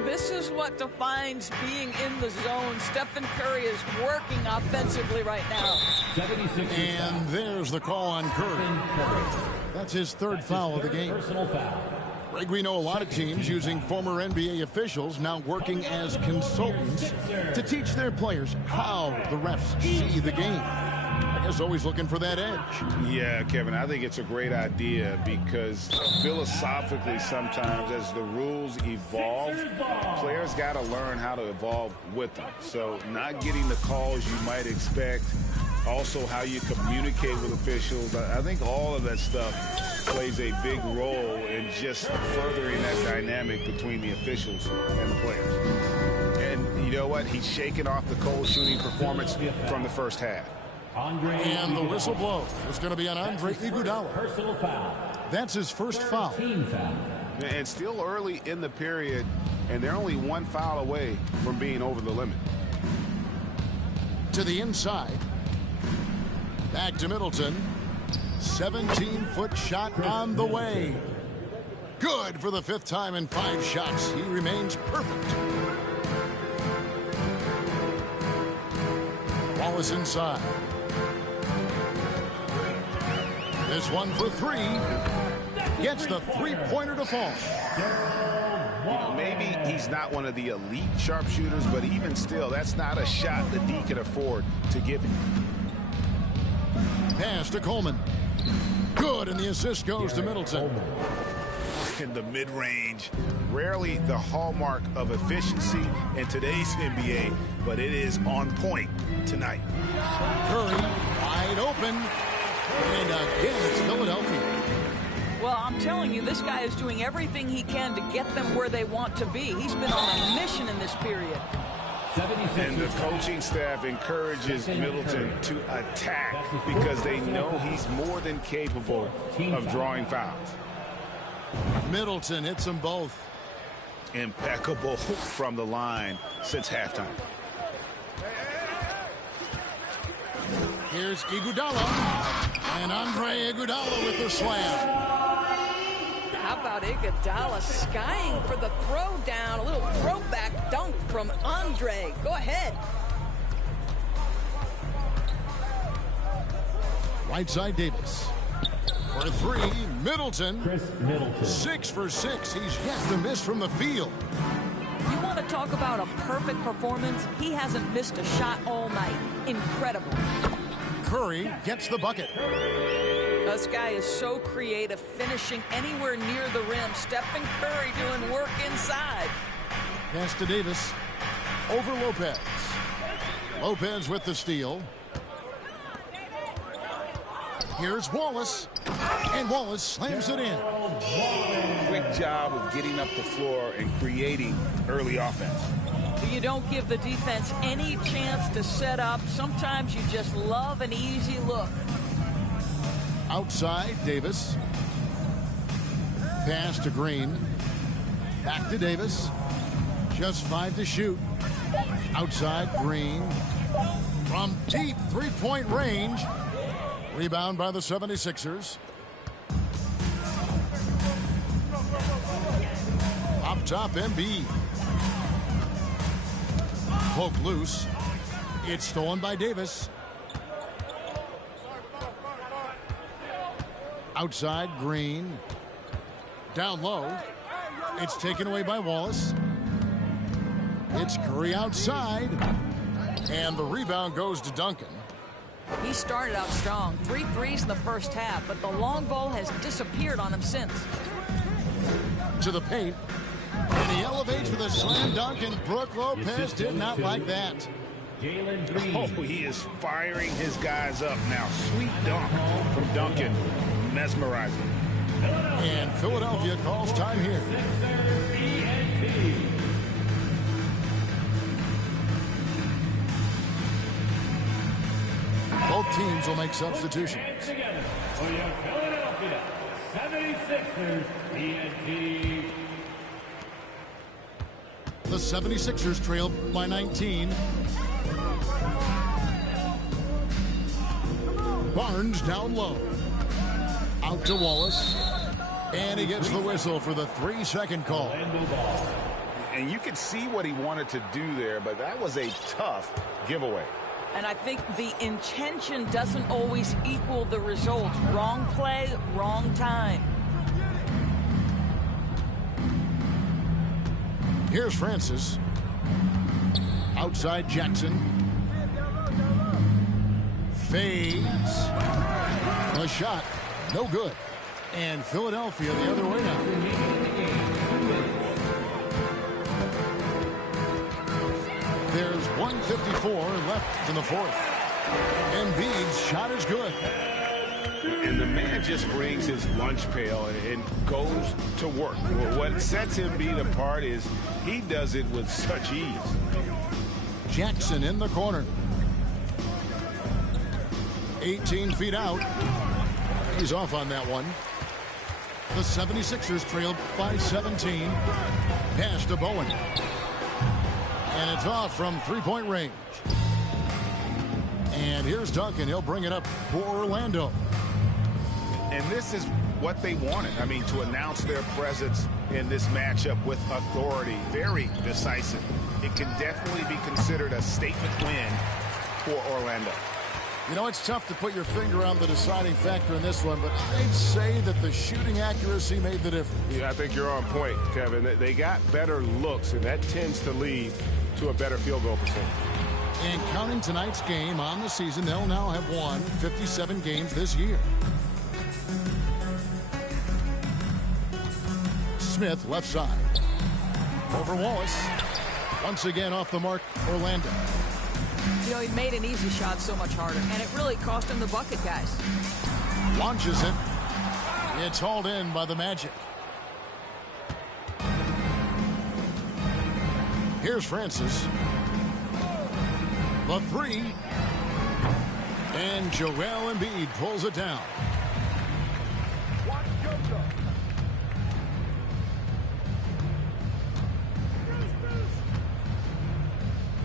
This is what defines being in the zone. Stephen Curry is working offensively right now. 76. And there's the call on Curry. That's his 3rd foul of the game. Personal foul. Greg, we know a lot of teams using former NBA officials now working as consultants to teach their players how the refs see the game. I guess always looking for that edge. Yeah, Kevin, I think it's a great idea because philosophically sometimes as the rules evolve, players got to learn how to evolve with them. So not getting the calls you might expect, also how you communicate with officials. I think all of that stuff plays a big role in just furthering that dynamic between the officials and the players. And you know what? He's shaking off the cold shooting performance from the first half. And the whistle blows. It's going to be on Andre Iguodala. Personal foul. That's his first foul. Team foul. And still early in the period, and they're only 1 foul away from being over the limit. To the inside. Back to Middleton. 17-foot shot on the way. Good for the 5th time in 5 shots. He remains perfect. Wallace inside. This one for 3. Gets the 3-pointer to fall. Maybe he's not one of the elite sharpshooters, but even still, that's not a shot that D can afford to give him. Pass to Coleman. Good, and the assist goes to Middleton. In the mid-range, rarely the hallmark of efficiency in today's NBA, but it is on point tonight. Curry wide open. And again, it's Philadelphia. Well, I'm telling you, this guy is doing everything he can to get them where they want to be. He's been on a mission in this period. 76. And the coaching staff encourages Middleton to attack because they know he's more than capable of drawing fouls. Middleton hits them both. Impeccable from the line since halftime. Here's Iguodala. And Andre Iguodala with the slam. How about Iguodala skying for the throw down? A little throwback dunk from Andre. Go ahead. Right side Davis. For three, Middleton. Chris Middleton. 6 for 6. He's yet to miss from the field. You want to talk about a perfect performance? He hasn't missed a shot all night. Incredible. Curry gets the bucket. This guy is so creative, finishing anywhere near the rim. Stephen Curry doing work inside. Pass to Davis. Over Lopez. Lopez with the steal. Here's Wallace. And Wallace slams it in. Quick job of getting up the floor and creating early offense. You don't give the defense any chance to set up. Sometimes you just love an easy look. Outside, Davis. Pass to Green. Back to Davis. Just 5 to shoot. Outside, Green. From deep three-point range. Rebound by the 76ers. Up top, Embiid. Poke loose. It's stolen by Davis. Outside, Green. Down low. It's taken away by Wallace. It's Curry outside. And the rebound goes to Duncan. He started out strong. 3 threes in the first half, but the long ball has disappeared on him since. To the paint. And he elevates with a slam dunk, and Brook Lopez did not like that. Jalen Green. Oh, he is firing his guys up now. Sweet dunk from Duncan. Mesmerizing. And Philadelphia calls time here. Both teams will make substitutions. Together for your Philadelphia 76ers ENT. The 76ers trail by 19. Barnes down low. Out to Wallace. And he gets the whistle for the 3-second call. And you could see what he wanted to do there, but that was a tough giveaway. And I think the intention doesn't always equal the result. Wrong play, wrong time. Here's Francis. Outside Jackson. Fades. A shot. No good. And Philadelphia the other way now. There's 1:54 left in the fourth. Embiid's shot is good. And the man just brings his lunch pail and goes to work. What sets Embiid apart is he does it with such ease. Jackson in the corner. 18 feet out. He's off on that one. The 76ers trailed by 17. Pass to Bowen. And it's off from three-point range. And here's Duncan. He'll bring it up for Orlando. And this is what they wanted. I mean, to announce their presence in this matchup with authority. Very decisive. It can definitely be considered a statement win for Orlando. You know, it's tough to put your finger on the deciding factor in this one, but I'd say that the shooting accuracy made the difference. Yeah, I think you're on point, Kevin. They got better looks, and that tends to lead to a better field goal percentage. And counting tonight's game on the season, they'll now have won 57 games this year. Smith left side. Over Wallace. Once again off the mark, Orlando. You know, he made an easy shot so much harder, and it really cost him the bucket, guys. Launches it. It's hauled in by the Magic. Here's Francis. The three. And Joel Embiid pulls it down.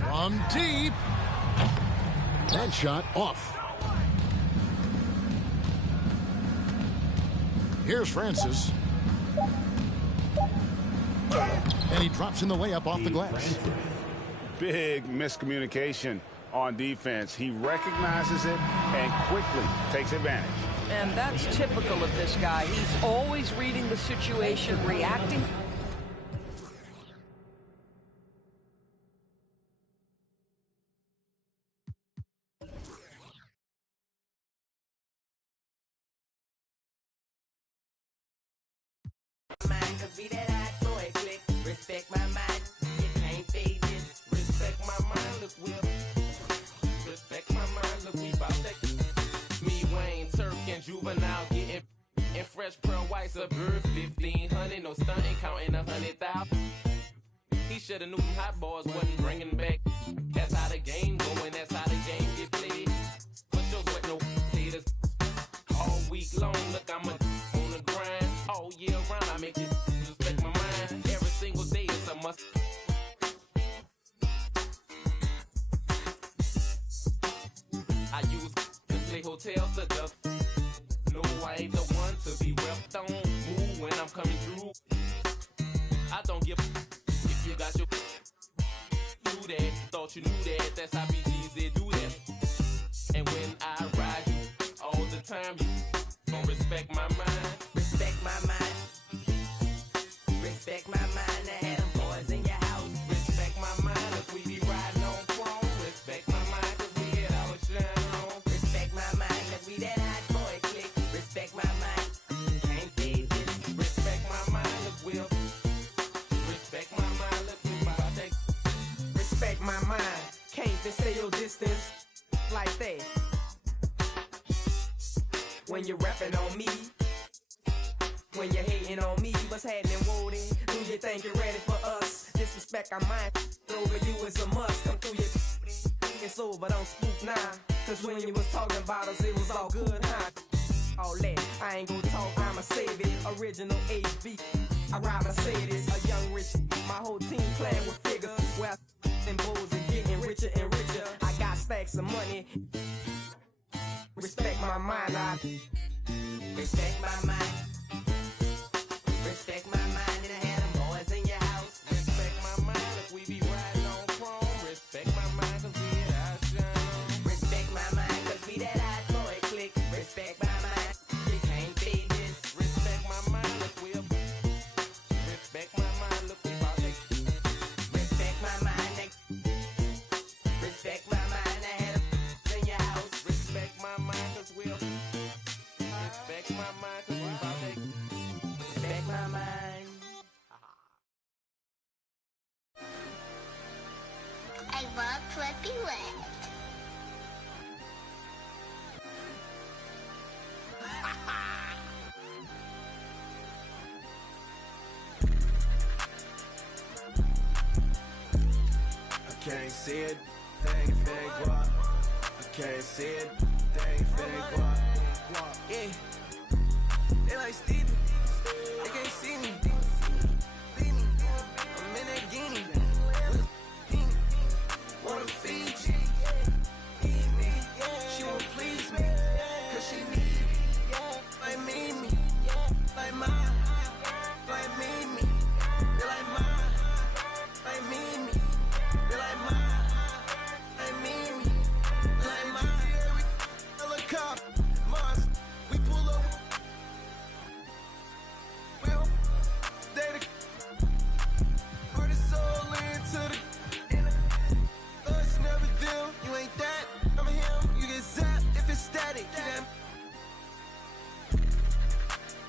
From deep. That shot off. Here's Francis. And he drops in the layup off the glass. Big miscommunication on defense. He recognizes it and quickly takes advantage. And that's typical of this guy. He's always reading the situation, reacting. Respect my mind, it can't fade this. Respect my mind, look, we'll respect my mind, look, we bout that. Me, Wayne, Turk, and Juvenile getting and fresh pearl whites of bird 1,500, no stunting, counting 100,000. He shoulda knew them hot boys wasn't bringing back. That's how the game going, that's how the game get played. For sure, with no haters all week long. Look, I'm on the grind all year round. I make it respect my mind. Every single day it's a must. I use to play hotels to duck. No, I ain't the one to be repped on. Move when I'm coming through. I don't give if you got your do that. Thought you knew that. That's how BGs they do that. And when I ride you all the time, you gon' respect my mind. Respect my mind. Respect my mind. I had them boys in your house. Respect my mind. If we be riding on chrome. Respect my mind. Cause we get our shine on. Respect my mind. If we that hot boy click. Respect my mind. Can't fade this. Respect my mind. Look, we'll respect my mind. Look, we about to respect my mind. Can't just stay your distance like that. When you're rapping on me, when you're hating on me, what's happening, Woody? Do you think you're ready for us? Disrespect our mind, over you is a must. Come through your it's over, don't spook now. Cause when you was talking about us, it was all good, huh? All that, I ain't gonna talk, I'ma save it. Original HB, I ride Mercedes. A young rich, my whole team playing with figures. Where and bulls and getting richer and richer. I got stacks of money. Respect my mind, I respect my mind. Respect my mind, and I had them boys in your house. Respect my mind, if we be riding on chrome. Respect my mind, cause we get our shine on. Respect my mind, cause we that hot boy click. Respect my mind, you can't beat this. Respect my mind, look, we'll respect my mind, look, we bout to respect my mind, respect my mind, I had them in your house. Respect my mind, cause we'll respect my mind, cause we bout to respect my mind. I want what you want. I can't see it, they ain't fake walk. I can't see it, they ain't fake walk. Yeah, they like Stevie, they can't see me. I'm in that guinea, wanna feed you. She won't please me, cause she need me. Like me, like mine, like me. They like mine, like me. They like mine, like me. They like mine. Helicopter, Mars, we pull up. Well, they the artist soul into the inner. Us never them, you ain't that. I'm him, you get zapped if it's static.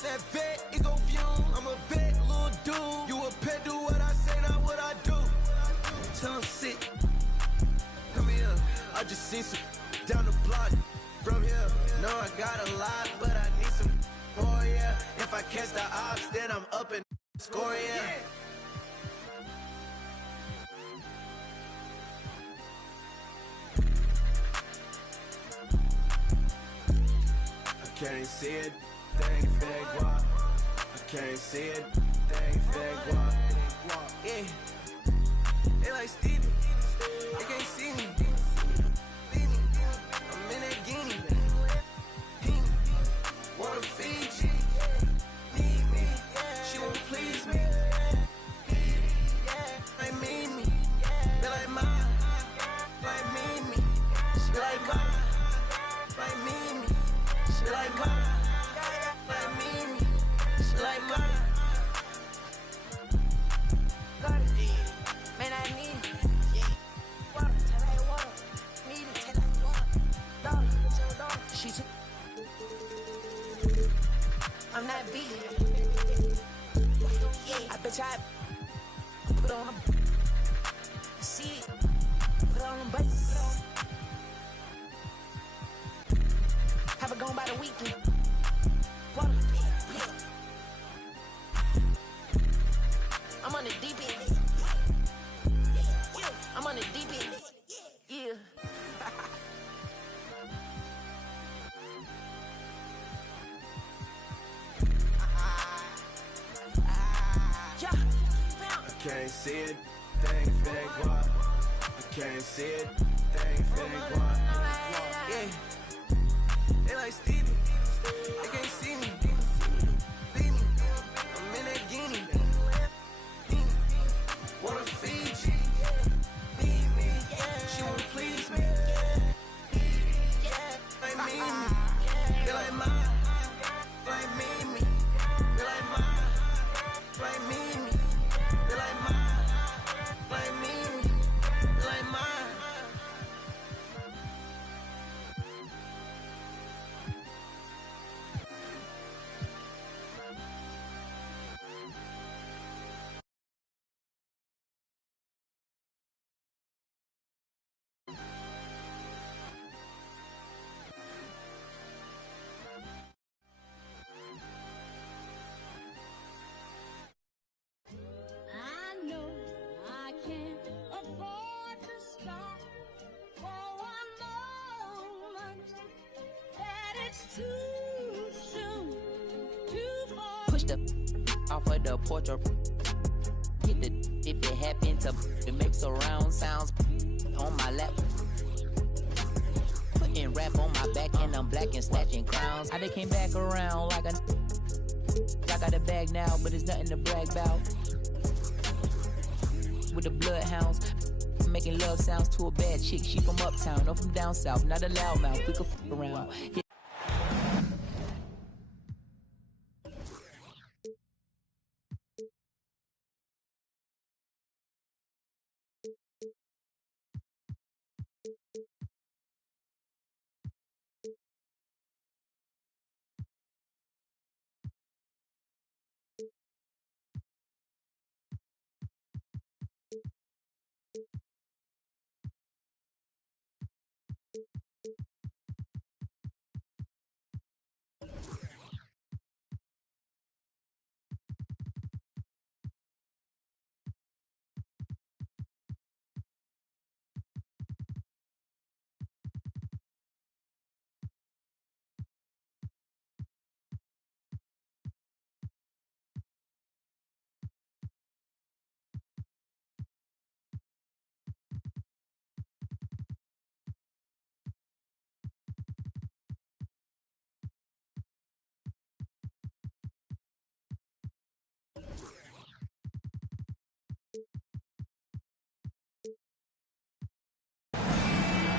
That vet, it go fume. I'm a vet, little dude. You a pet, do what I say, not what I do. Tell him sit. Come here, I just seen some down the block. From here, no, I got a lot, but I need some more, yeah. If I catch the ops, then I'm up and score, yeah. I can't see it, they ain't fake walk. I can't see it, they ain't fake walk. Yeah, they like Stevie, they can't see me. I'm in that guinea, wanna feed you. Need me, she won't please me. Like me, they like mine, like me. She like mine, like me. She like mine. I'm not beat. Yeah, I bet I put on a see, put on a bus. Have it gone by the weekend. Water. I'm on the deep end. I'm on the deep end. Yeah. Can't see it, thing if it ain't guap. I can't see it, thing if it ain't guap. Yeah, they like Stevie, they can't see me. Leave me, I'm in that guinea. Wanna feed you, need me, she won't please me. Like me, they like mine, like me, they like mine, like me. Push the off of the porch or hit the if it happen to it makes surround sounds on my lap. Putting rap on my back and I'm black and snatching crowns. I came back around like a I got a bag now, but it's nothing to brag about. With the bloodhounds, making love sounds to a bad chick. She from uptown, no from down south, not a loudmouth. We could f around. Yeah.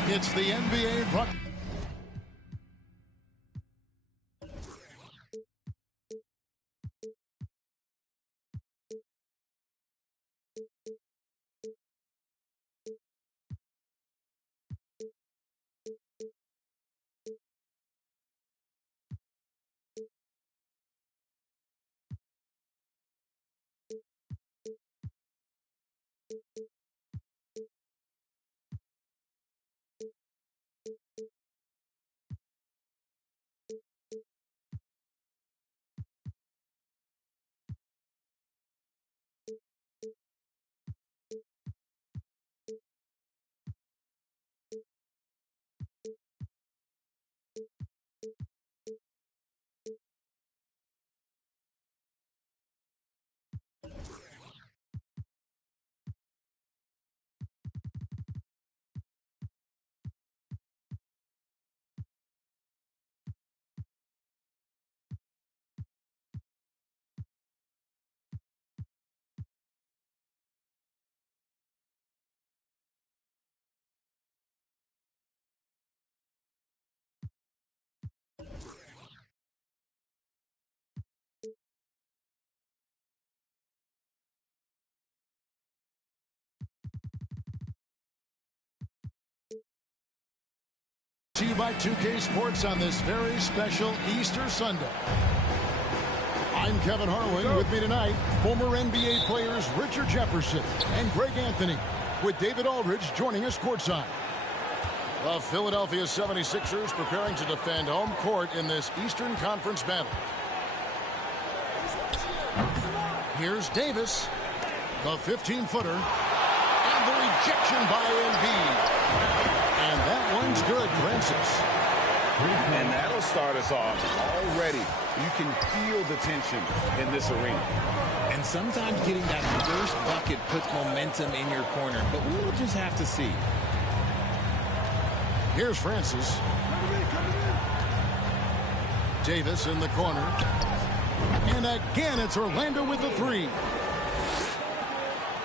It's the NBA brought. you by 2K Sports on this very special Easter Sunday. I'm Kevin Harlan. With me tonight, former NBA players Richard Jefferson and Greg Anthony, with David Aldridge joining us courtside. The Philadelphia 76ers preparing to defend home court in this Eastern Conference battle. Here's Davis, the 15-footer, and the rejection by Embiid. And that one's good, Francis. And that'll start us off already. You can feel the tension in this arena. And sometimes getting that first bucket puts momentum in your corner, but we'll just have to see. Here's Francis. Davis in the corner. And again, it's Orlando with the three.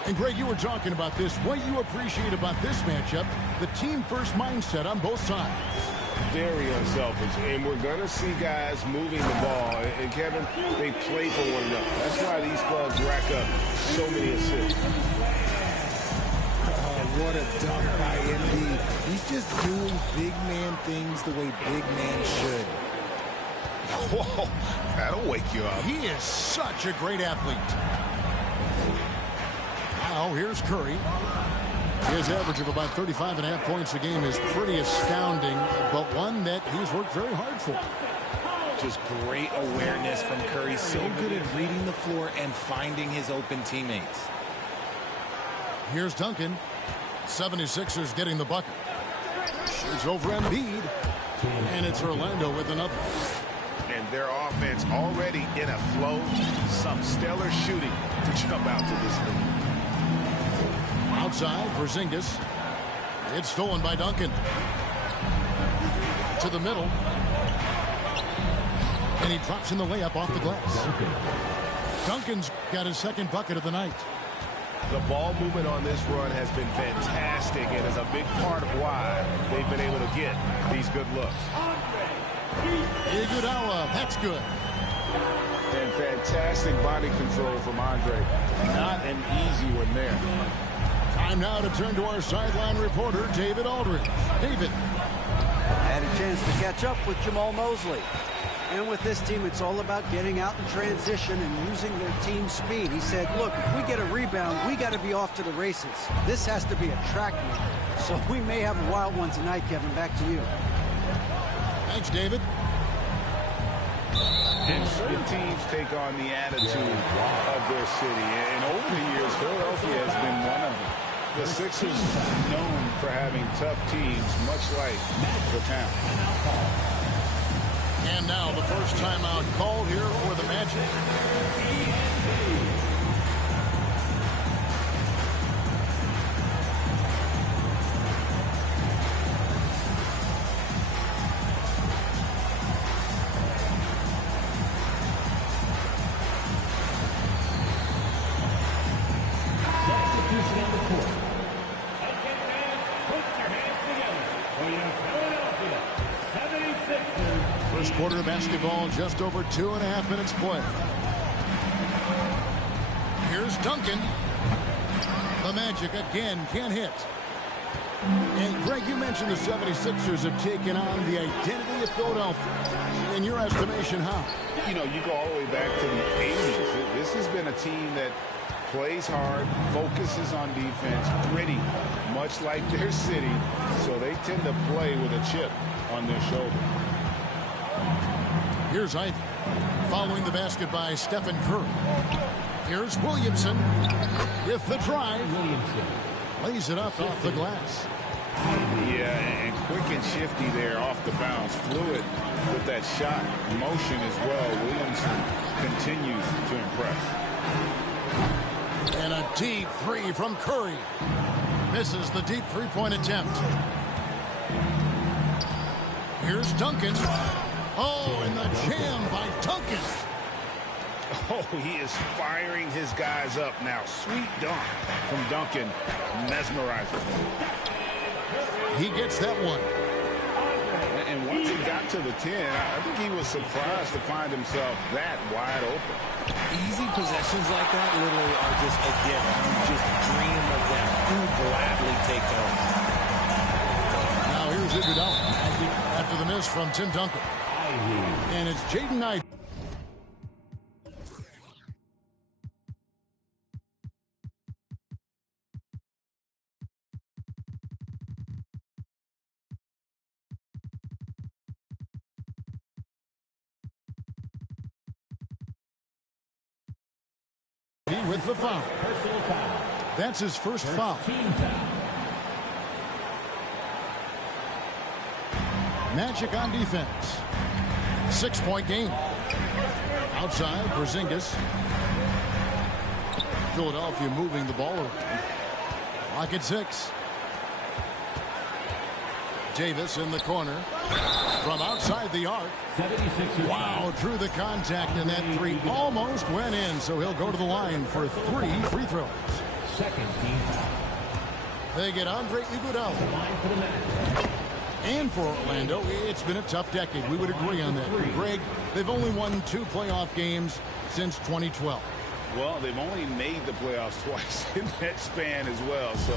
And Greg, you were talking about this. What you appreciate about this matchup, the team-first mindset on both sides. Very unselfish, and we're going to see guys moving the ball. And Kevin, they play for one another. That's why these clubs rack up so many assists. Oh, what a dunk by Embiid. He's just doing big man things the way big man should. Whoa, that'll wake you up. He is such a great athlete. Now here's Curry. His average of about 35.5 points a game is pretty astounding, but one that he's worked very hard for. Just great awareness from Curry. So good at reading the floor and finding his open teammates. Here's Duncan. 76ers getting the bucket. Shoots over Embiid. And it's Orlando with another. And their offense already in a flow. Some stellar shooting to jump out to this lead. Outside, Porzingis. It's stolen by Duncan. To the middle. And he drops in the layup off the glass. Duncan's got his second bucket of the night. The ball movement on this run has been fantastic and is a big part of why they've been able to get these good looks. Iguodala, that's good. And fantastic body control from Andre. Not an easy one there. Time now to turn to our sideline reporter, David Aldridge. David. Had a chance to catch up with Jamal Mosley. And with this team, it's all about getting out in transition and using their team speed. He said, look, if we get a rebound, we got to be off to the races. This has to be a track meet. So we may have a wild one tonight, Kevin. Back to you. Thanks, David. And certain teams take on the attitude of their city. And over the years, Philadelphia has been one of them. The Sixers known for having tough teams, much like the town. And now the first timeout called here for the Magic. Substitution on the court. Okay, fans, put your hands together for your Philadelphia 76ers. First quarter of basketball, just over 2.5 minutes play. Here's Duncan. The Magic again can't hit. And Greg, you mentioned the 76ers have taken on the identity of Philadelphia. In your estimation, how? You know, you go all the way back to the 80s. This has been a team that plays hard, focuses on defense, gritty, much like their city. So they tend to play with a chip on their shoulder. Here's Ivy. Following the basket by Stephen Curry. Here's Williamson with the drive. Lays it up off the glass. Yeah, and quick and shifty there off the bounce. Fluid with that shot. Motion as well. Williamson continues to impress. And a deep three from Curry. Misses the deep three-point attempt. Here's Duncan. Oh, and the jam by Duncan. Oh, he is firing his guys up now. Sweet dunk from Duncan. Mesmerizing. He gets that one. And once he got to the 10, I think he was surprised to find himself that wide open. Easy possessions like that literally are just a gift. You just dream of them. You gladly take those. Now here's Iguodala. At after the miss from Tim Duncan. And it's Jaden Ivey. With the foul. That's his first foul. Magic on defense. 6-point game. Outside, Porzingis. Philadelphia moving the ball around. Lock at 6. Davis in the corner. From outside the arc. Wow, through the contact, and that three almost went in, so he'll go to the line for 3 free throws. Second team foul. They get Andre Iguodala. And for Orlando, it's been a tough decade. We would agree on that. Greg, they've only won 2 playoff games since 2012. Well, they've only made the playoffs twice in that span as well. So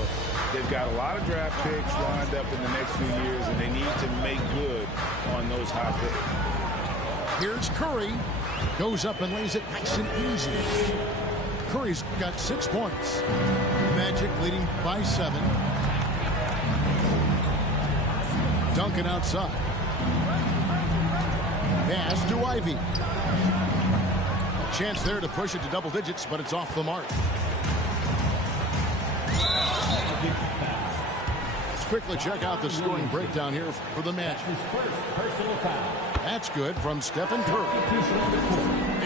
they've got a lot of draft picks lined up in the next few years, and they need to make good on those hot picks. Here's Curry. Goes up and lays it nice and easy. Curry's got 6 points. Magic leading by 7. Duncan outside. Pass to Ivy. A chance there to push it to double digits, but it's off the mark. Let's quickly check out the scoring breakdown here for the Magic. That's good from Stephen Curry.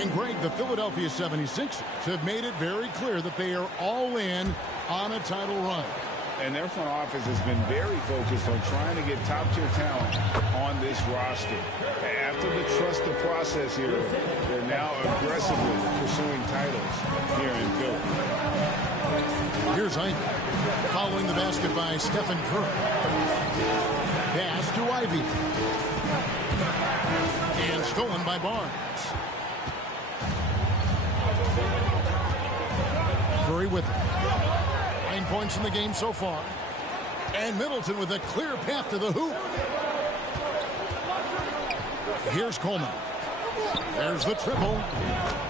And Greg, the Philadelphia 76ers have made it very clear that they are all in on a title run. And their front office has been very focused on trying to get top-tier talent on this roster. After the trust the process here, they're now aggressively pursuing titles here in Philly. Here's Ivy. Following the basket by Stephen Curry. Pass to Ivy. And stolen by Barnes. Curry with it. 9 points in the game so far. And Middleton with a clear path to the hoop. Here's Coleman. There's the triple.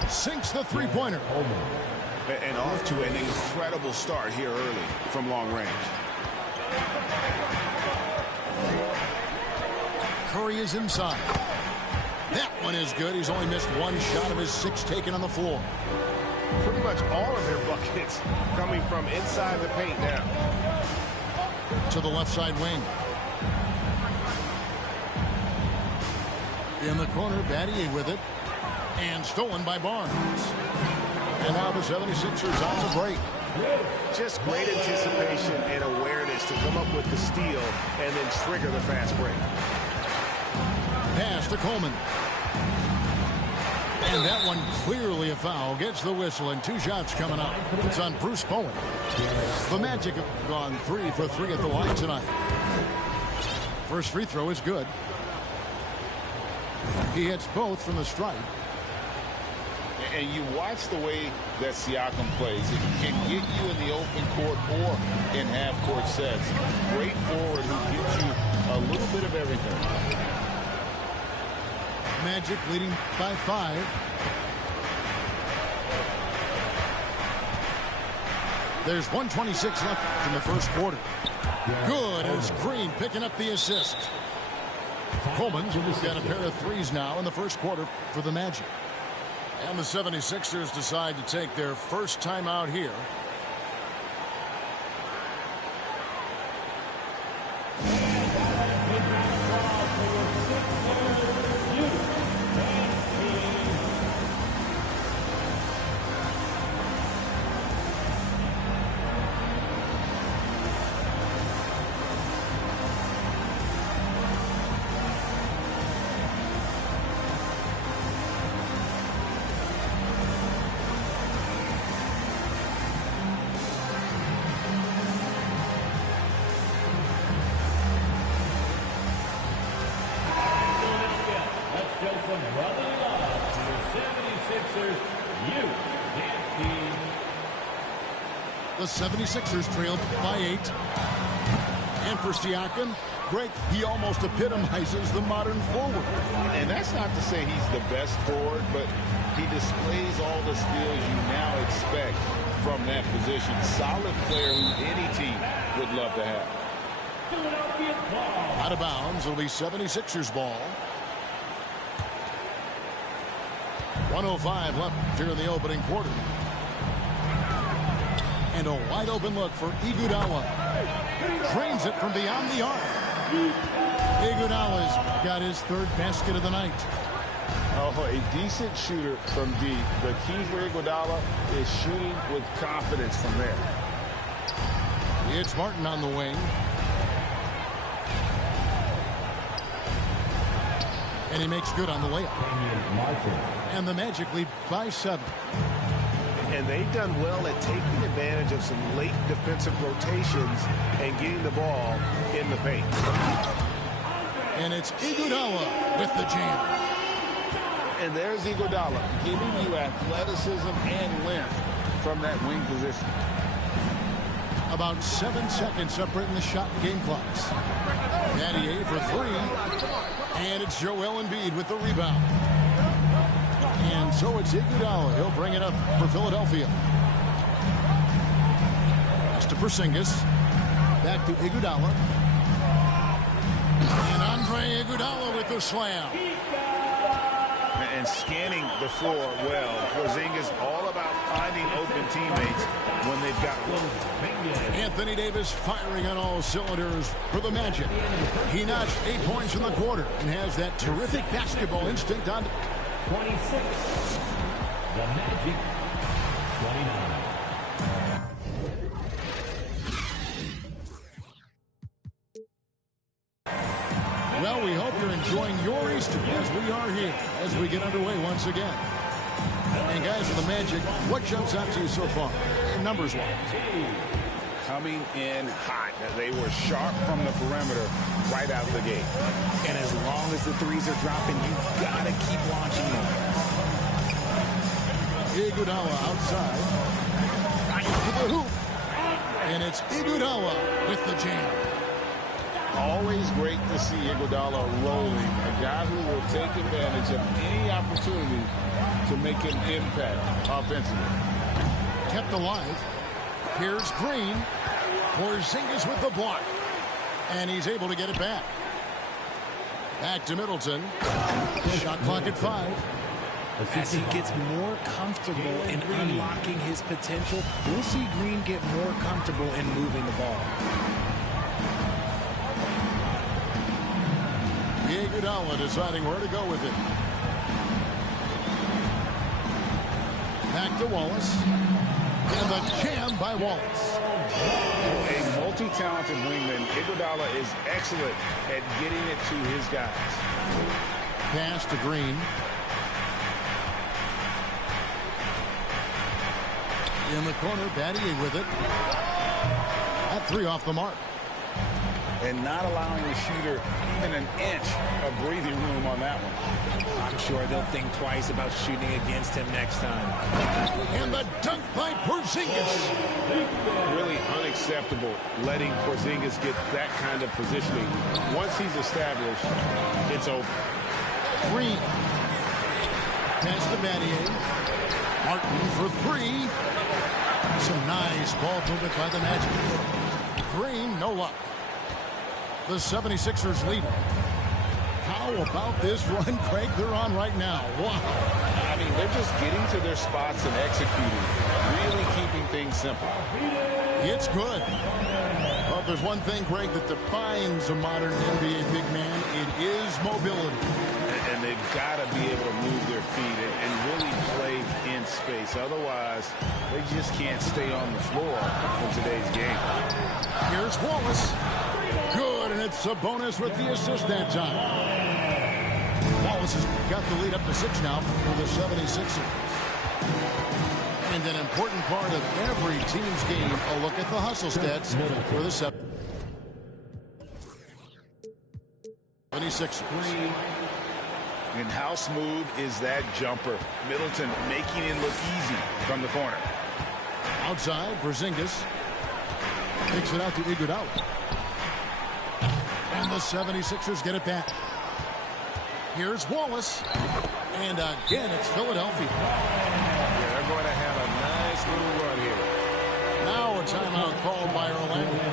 Sinks the three-pointer. And off to an incredible start here early from long range. Curry is inside. That one is good. He's only missed 1 shot of his 6 taken on the floor. Pretty much all of their buckets coming from inside the paint now. To the left side wing. In the corner, Battier with it. And stolen by Barnes. And now the 76ers on the break. Just great anticipation and awareness to come up with the steal and then trigger the fast break. Pass to Coleman. And that one clearly a foul. Gets the whistle and 2 shots coming up. It's on Bruce Bowen. The Magic have gone 3 for 3 at the line tonight. First free throw is good. He hits both from the stripe. And you watch the way that Siakam plays. It can get you in the open court or in half-court sets. Great forward who gives you a little bit of everything. Magic leading by 5. There's 1:26 left in the first quarter. Good as Green picking up the assist. Coleman's got a pair of 3s now in the first quarter for the Magic. And the 76ers decide to take their first time out here. The 76ers trailed by 8. And for Siakam, Greg, he almost epitomizes the modern forward. And that's not to say he's the best forward, but he displays all the skills you now expect from that position. Solid player who any team would love to have. Out of bounds. It'll be 76ers ball. 1:05 left here in the opening quarter. And a wide open look for Iguodala. Drains it from beyond the arc. Iguodala's got his third basket of the night. Oh, a decent shooter from deep. The key for Iguodala is shooting with confidence from there. It's Martin on the wing. And he makes good on the layup. And the Magic lead by 7. And they've done well at taking advantage of some late defensive rotations and getting the ball in the paint. And it's Iguodala with the jam. And there's Iguodala giving you athleticism and length from that wing position. About 7 seconds separating the shot and game clocks. Battier for 3. And it's Joel Embiid with the rebound. And so it's Iguodala. He'll bring it up for Philadelphia. Pass to Porzingis. Back to Iguodala. And Andre Iguodala with the slam. And scanning the floor well. Porzingis all about finding open teammates when they've got one. Anthony Davis firing on all cylinders for the Magic. He notched 8 points in the quarter and has that terrific basketball instinct on 26. The Magic, 29. Well, we hope you're enjoying your Easter as we are here, as we get underway once again. And guys, for the Magic, what jumps out to you so far, numbers-wise? Coming in hot. They were sharp from the perimeter right out the gate. And as long as the threes are dropping, you've got to keep launching them. Iguodala outside. Right to the hoop. And it's Iguodala with the jam. Always great to see Iguodala rolling. A guy who will take advantage of any opportunity to make an impact offensively. Kept alive. Here's Green. Porzingis with the block. And he's able to get it back. Back to Middleton. Shot clock at 5. As he gets more comfortable in unlocking his potential, we'll see Green get more comfortable in moving the ball. Iguodala deciding where to go with it. Back to Wallace. And the jam by Wallace. A multi-talented wingman, Iguodala is excellent at getting it to his guys. Pass to Green. In the corner, Battier with it. That 3 off the mark. And not allowing the shooter even an inch of breathing room on that one. I'm sure they'll think twice about shooting against him next time. And the dunk by Porzingis. Really unacceptable letting Porzingis get that kind of positioning. Once he's established, it's over. Green. Pass to Battier. Martin for 3. Some nice ball movement by the Magic. Green, no luck. The 76ers lead. How about this run, Craig, they're on right now? Wow. I mean, they're just getting to their spots and executing. Really keeping things simple. It's good. Well, if there's one thing, Craig, that defines a modern NBA big man, it is mobility. And they've got to be able to move their feet and really play in space. Otherwise, they just can't stay on the floor in today's game. Here's Wallace. Good, and it's a bonus with the assist that time. Wallace has got the lead up to 6 now for the 76ers. And an important part of every team's game, a look at the hustle stats for the 76ers. And how smooth is that jumper? Middleton making it look easy from the corner. Outside, Porzingis. Kicks it out to Iguodala. And And the 76ers get it back. Here's Wallace. And again, it's Philadelphia. Yeah, they're going to have a nice little run here. Now a timeout called by Orlando.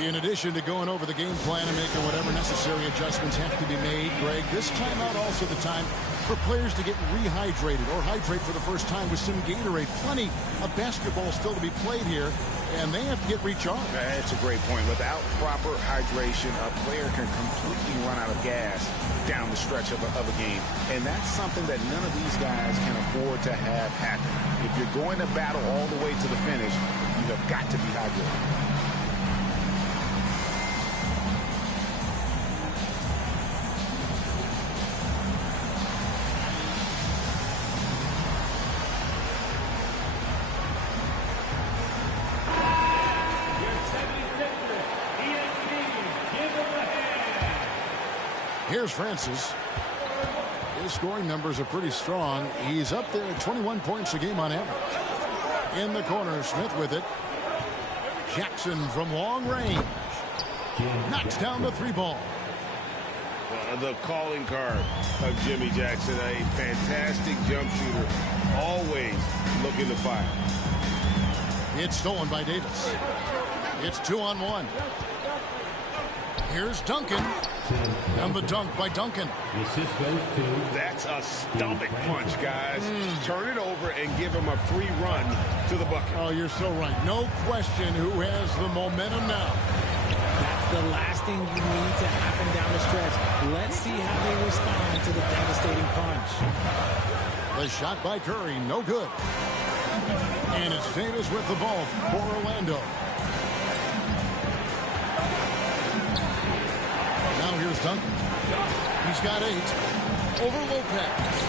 In addition to going over the game plan and making whatever necessary adjustments have to be made, Greg, this timeout also the time for players to get rehydrated or hydrate for the first time with some Gatorade. Plenty of basketball still to be played here, and they have to get recharged. That's a great point. Without proper hydration, a player can completely run out of gas down the stretch of a game. And that's something that none of these guys can afford to have happen. If you're going to battle all the way to the finish, you have got to be hydrated. Here's Francis. His scoring numbers are pretty strong. He's up there at 21 points a game on average. In the corner, Smith with it. Jackson from long range. Knocks down the three ball. The calling card of Jimmy Jackson, a fantastic jump shooter, always looking to fire. It's stolen by Davis. It's 2-on-1. Here's Duncan. And the dunk by Duncan. That's a stomach punch, guys. Turn it over and give him a free run to the bucket. Oh, you're so right. No question who has the momentum now. That's the last thing you need to happen down the stretch. Let's see how they respond to the devastating punch. The shot by Curry, no good. And it's Davis with the ball for Orlando. Now here's Duncan. He's got 8 over Lopez.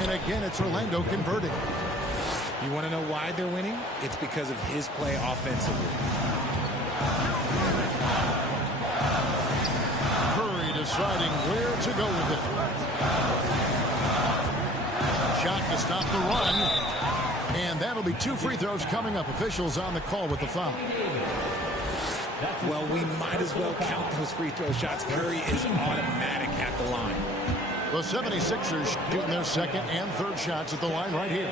And again, it's Orlando converting. You want to know why they're winning? It's because of his play offensively. Curry deciding where to go with it. Shot to stop the run. And that'll be 2 free throws coming up. Officials on the call with the foul. Well, we might as well count those free throw shots. Curry is automatic at the line. The 76ers shooting their second and third shots at the line right here.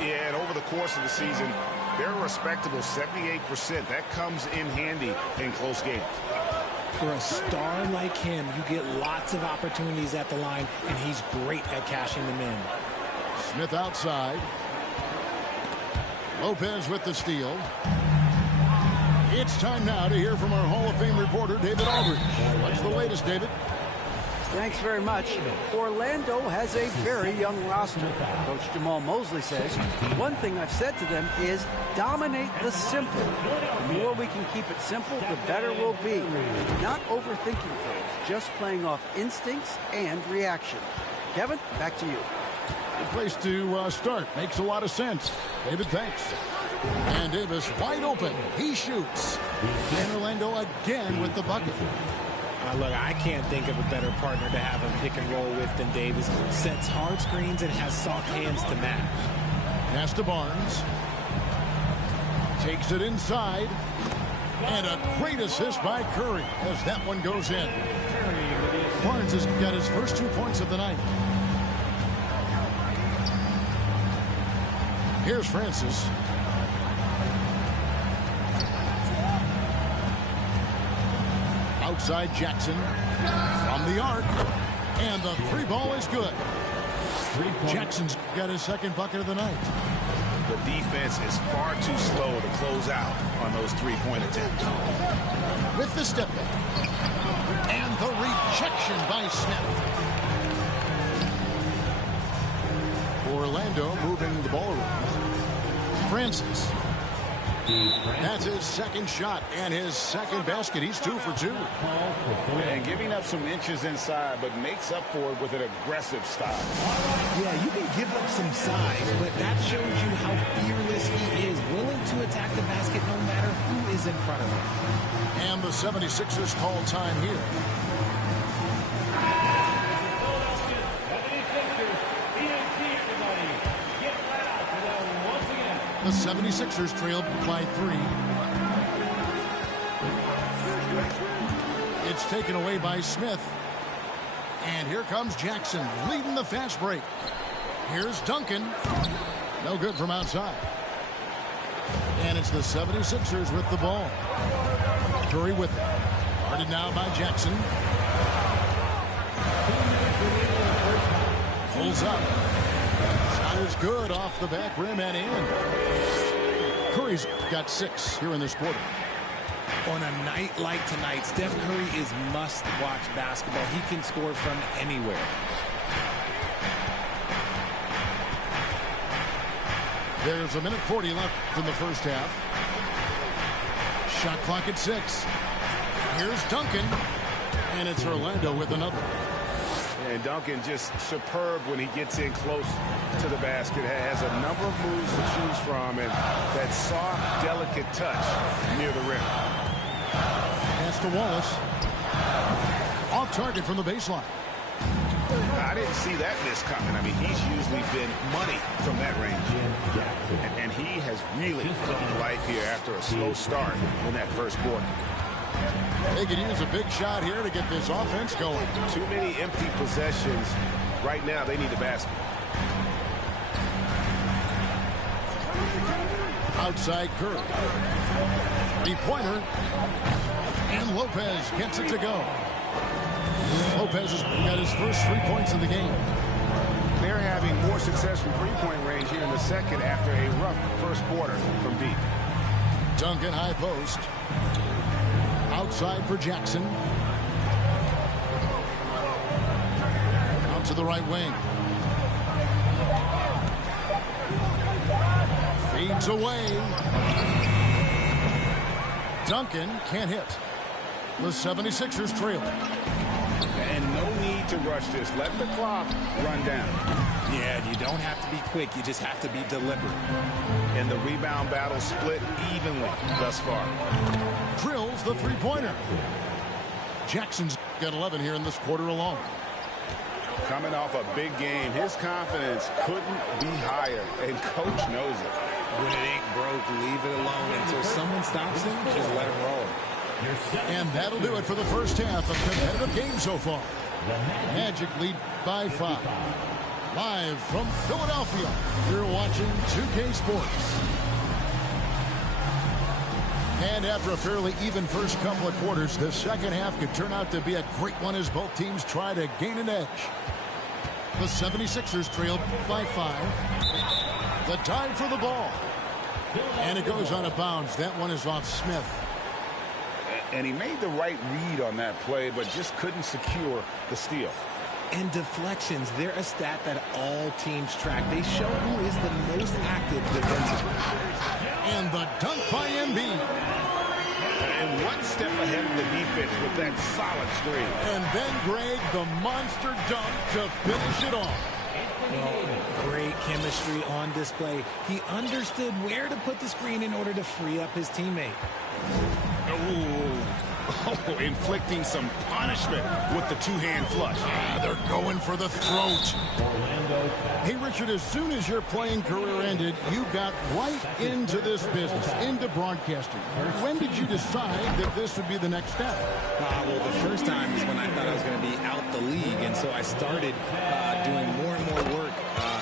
Yeah, and over the course of the season, they're a respectable 78%. That comes in handy in close games. For a star like him, you get lots of opportunities at the line, and he's great at cashing them in. Smith outside. Lopez with the steal. It's time now to hear from our Hall of Fame reporter, David Aldridge. What's the latest, David? Thanks very much. Orlando has a very young roster. Coach Jamal Mosley says, one thing I've said to them is dominate the simple. The more we can keep it simple, the better we'll be. Not overthinking things, just playing off instincts and reaction. Kevin, back to you. Good place to start. Makes a lot of sense. David, thanks. And Davis wide open. He shoots. And Orlando again with the bucket. Look, I can't think of a better partner to have him pick and roll with than Davis. Sets hard screens and has soft hands to match. Pass to Barnes. Takes it inside. And a great assist by Curry as that one goes in. Barnes has got his first 2 points of the night. Here's Francis. Outside Jackson from the arc. And the three ball is good. Jackson's got his second bucket of the night. The defense is far too slow to close out on those three-point attempts. With the step back. And the rejection by Smith. Orlando moving the ball around. Francis. That's his second shot and his second basket. He's 2 for 2. And giving up some inches inside, but makes up for it with an aggressive style. Yeah, you can give up some size, but that shows you how fearless he is, willing to attack the basket no matter who is in front of him. And the 76ers call time here. The 76ers trail by 3. it's taken away by Smith. And here comes Jackson leading the fast break. Here's Duncan. No good from outside. And it's the 76ers with the ball. Curry with it. Guarded now by Jackson. Pulls up. Shot is good off the back rim and in. Curry's got 6 here in this quarter. On a night like tonight, Steph Curry is must-watch basketball. He can score from anywhere. There's 1:40 left in the first half. Shot clock at 6. Here's Duncan. And it's Orlando with another. And Duncan just superb when he gets in close to the basket. Has a number of moves to choose from. And that soft, delicate touch near the rim. Pass to Wallace. Off target from the baseline. I didn't see that miss coming. I mean, he's usually been money from that range. And he has really come to life here after a slow start in that first quarter. They could use a big shot here to get this offense going. Too many empty possessions. Right now, they need a basket. Outside Curry. Three-pointer. And Lopez gets it to go. Lopez has got his first 3 points of the game. They're having more success from three-point range here in the second after a rough first quarter from deep. Duncan high post. Outside for Jackson. Out to the right wing. Feeds away. Duncan can't hit. The 76ers trail. And no need to rush this. Let the clock run down. Yeah, you don't have to be quick. You just have to be deliberate. And the rebound battle split evenly thus far. Drills the three-pointer. Jackson's got 11 here in this quarter alone. Coming off a big game, his confidence couldn't be higher, and coach knows it. When it ain't broke, leave it alone until someone stops him. Just let him roll. And that'll do it for the first half of competitive game so far. Magic lead by 5. Live from Philadelphia, you're watching 2K Sports. And after a fairly even first couple of quarters, the second half could turn out to be a great one as both teams try to gain an edge. The 76ers trail by 5. The dive for the ball. And it goes out of bounds. That one is off Smith. And he made the right read on that play, but just couldn't secure the steal. And deflections, they're a stat that all teams track. They show who is the most active defensively. And the dunk by Embiid. And one step ahead of the defense with that solid screen. And then Greg, the monster dunk to finish it off. Oh, great chemistry on display. He understood where to put the screen in order to free up his teammate. Oh, inflicting some punishment with the two-hand flush. They're going for the throat. Hey, Richard, as soon as your playing career ended, you got right into this business, into broadcasting. When did you decide that this would be the next step? Well, the first time is when I thought I was going to be out the league, and so I started doing more and more work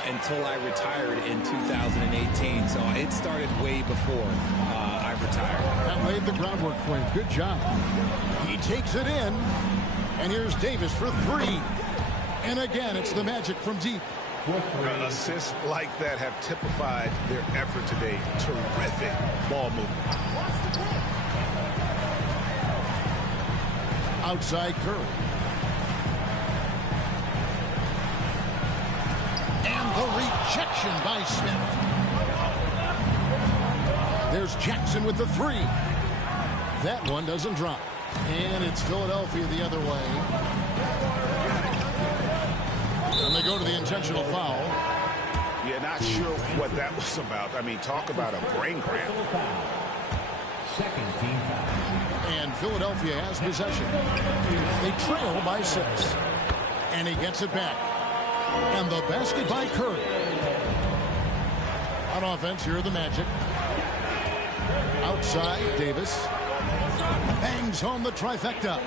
until I retired in 2018. So it started way before I retired. That laid the groundwork for him. Good job. He takes it in, and here's Davis for 3. And again, it's the Magic from deep. Assists like that have typified their effort today. Terrific ball movement. Outside Curry. And the rejection by Smith. There's Jackson with the 3. That one doesn't drop. And it's Philadelphia the other way. And they go to the intentional foul. Yeah, not sure what that was about. I mean, talk about a brain cramp. Second team foul. And Philadelphia has possession. They trail by 6. And he gets it back. And the basket by Curry. On offense, here are the Magic. Outside, Davis. Bangs home the trifecta.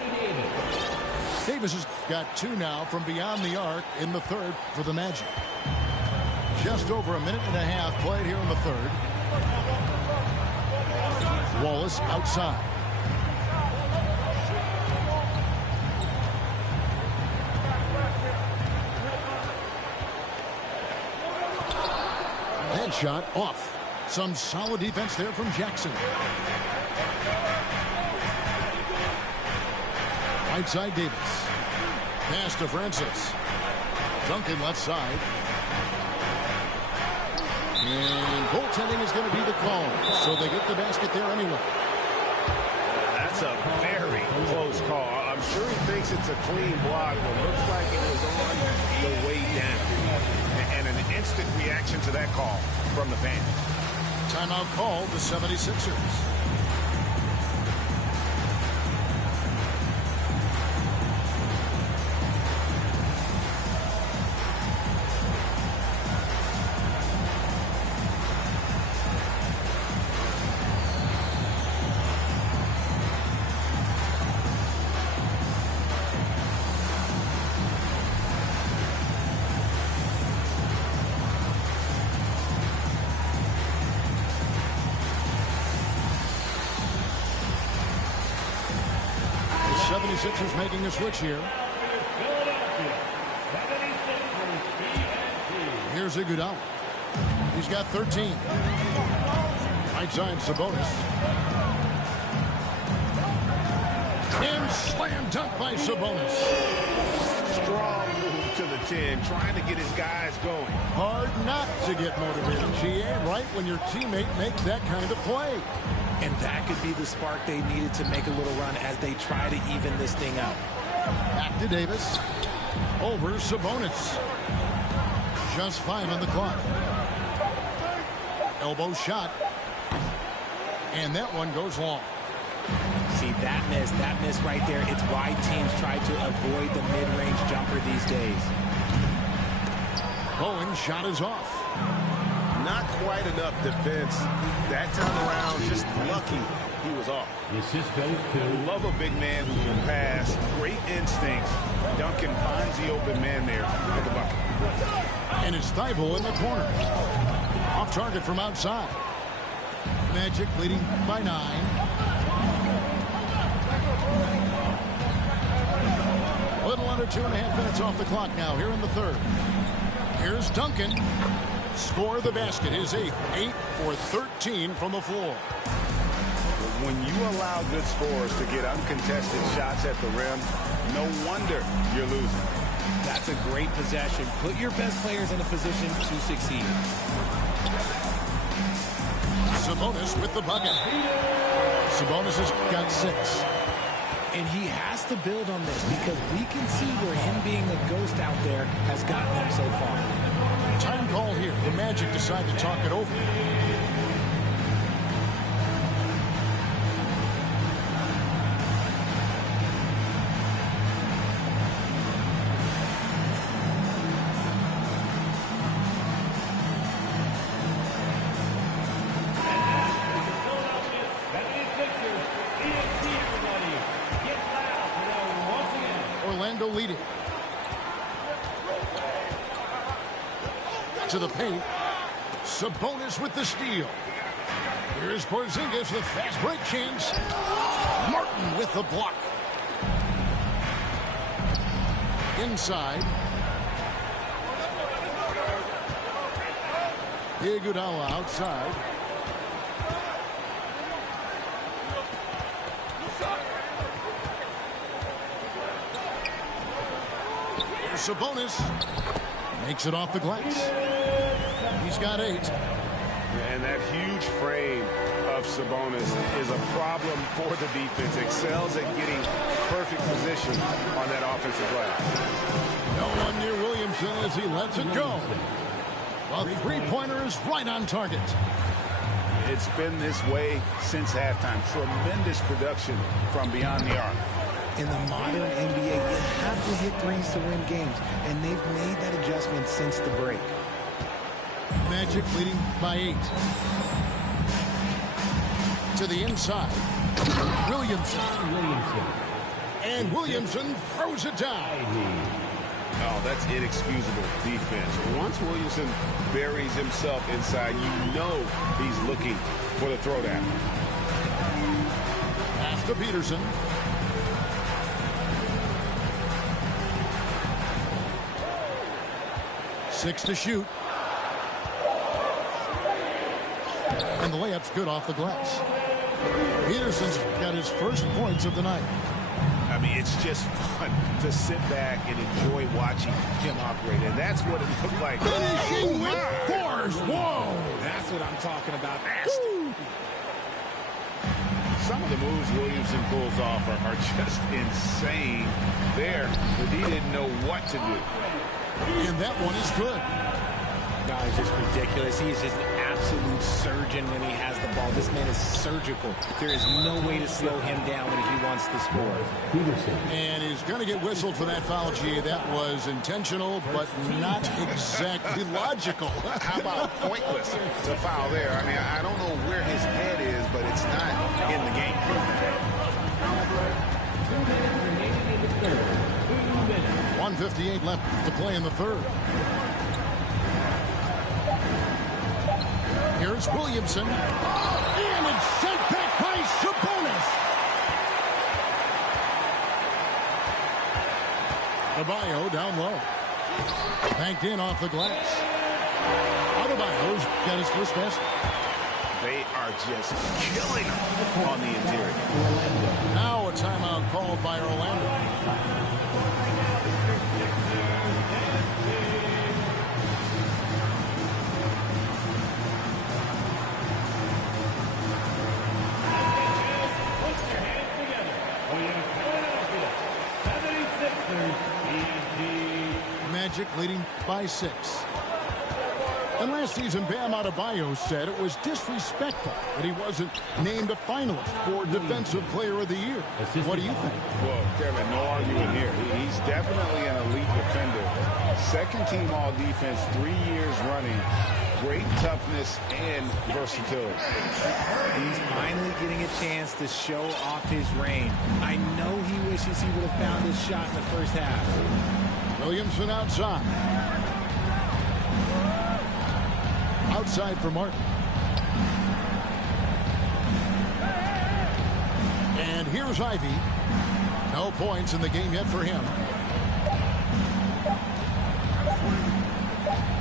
Davis has got 2 now from beyond the arc in the third for the Magic. Just over a minute and a half played here in the third. Wallace outside. Headshot off. Some solid defense there from Jackson. Right side Davis. Pass to Francis. Duncan left side. And goaltending is going to be the call. So they get the basket there anyway. That's a very close call. I'm sure he thinks it's a clean block, but looks like it was on the way down. And an instant reaction to that call from the fans. Timeout called the 76ers. Sixers making a switch here. Here's Iguodala. He's got 13. Right side Sabonis. And slam dunk by Sabonis. Strong move to the 10, trying to get his guys going. Hard not to get motivated, GA, right when your teammate makes that kind of play. And that could be the spark they needed to make a little run as they try to even this thing out. Back to Davis. Over Sabonis. Just 5 on the clock. Elbow shot. And that one goes long. See, that miss right there. It's why teams try to avoid the mid-range jumper these days. Bowen's shot is off. Not quite enough defense. That time around, just lucky he was off. The assist goes to... Love a big man who can pass. Great instincts. Duncan finds the open man there at the bucket. And it's Thibault in the corner. Off target from outside. Magic leading by 9. A little under 2.5 minutes off the clock now here in the third. Here's Duncan. Score the basket, his 8th. 8 for 13 from the floor. When you allow good scorers to get uncontested shots at the rim, no wonder you're losing. That's a great possession. Put your best players in a position to succeed. Sabonis with the bucket. Sabonis has got 6. And he has to build on this because we can see where him being a ghost out there has gotten them so far. Time call here. The Magic decide to talk it over. Orlando leading. To the paint. Sabonis with the steal. Here's Porzingis with fast break change. Martin with the block. Inside. Iguodala outside. Here's Sabonis. Makes it off the glass. He's got 8. And that huge frame of Sabonis is a problem for the defense. Excels at getting perfect position on that offensive glass. No one near Williamson as he lets it go. A three-pointer is right on target. It's been this way since halftime. Tremendous production from beyond the arc. In the modern NBA, you have to hit threes to win games, and they've made that adjustment since the break. Magic leading by 8. To the inside. Williamson. And Williamson throws it down. Oh, that's inexcusable defense. Once Williamson buries himself inside, you know he's looking for the throwdown. Pass to Peterson. Six to shoot. And the layup's good off the glass. Peterson's got his first points of the night. I mean, it's just fun to sit back and enjoy watching him operate. And that's what it looked like. Finishing with force. Whoa. That's what I'm talking about. Nasty. Some of the moves Williamson pulls off are just insane there, but he didn't know what to do. And that one is good. No, it's just ridiculous. He is just an absolute surgeon when he has the ball. This man is surgical. There is no way to slow him down when he wants to score. And he's going to get whistled for that foul, G. That was intentional, but not exactly logical. How about pointless to foul there? I mean, I don't know where his head is, but it's not in the game. 1:58 left to play in the third. Here's Williamson. And it's sent back by Sabonis. Adebayo down low. Banked in off the glass. Adebayo's got his first basket. They are just killing him on the interior. Now a timeout called by Orlando. Magic leading by 6. And last season, Bam Adebayo said it was disrespectful that he wasn't named a finalist for Defensive Player of the Year. What do you think? Well, Kevin, no argument here. He's definitely an elite defender. Second team all defense 3 years running. Great toughness and versatility. He's finally getting a chance to show off his range. I know he wishes he would have found his shot in the first half. Williamson outside. Outside for Martin. And here's Ivy. No points in the game yet for him.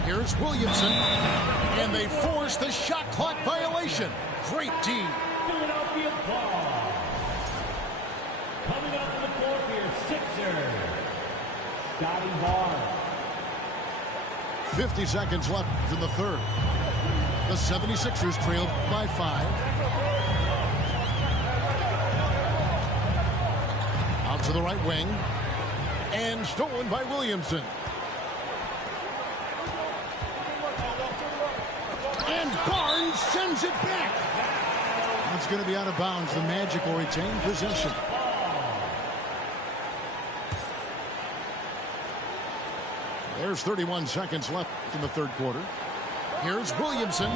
Here's Williamson. And they force the shot clock violation. Great team. Philadelphia ball. Coming up on the court here, Sixers. Scotty Barnes. 50 seconds left in the third. The 76ers trailed by 5. Out to the right wing. And stolen by Williamson. And Barnes sends it back. That's going to be out of bounds. The Magic will retain possession. There's 31 seconds left in the third quarter. Here's Williamson.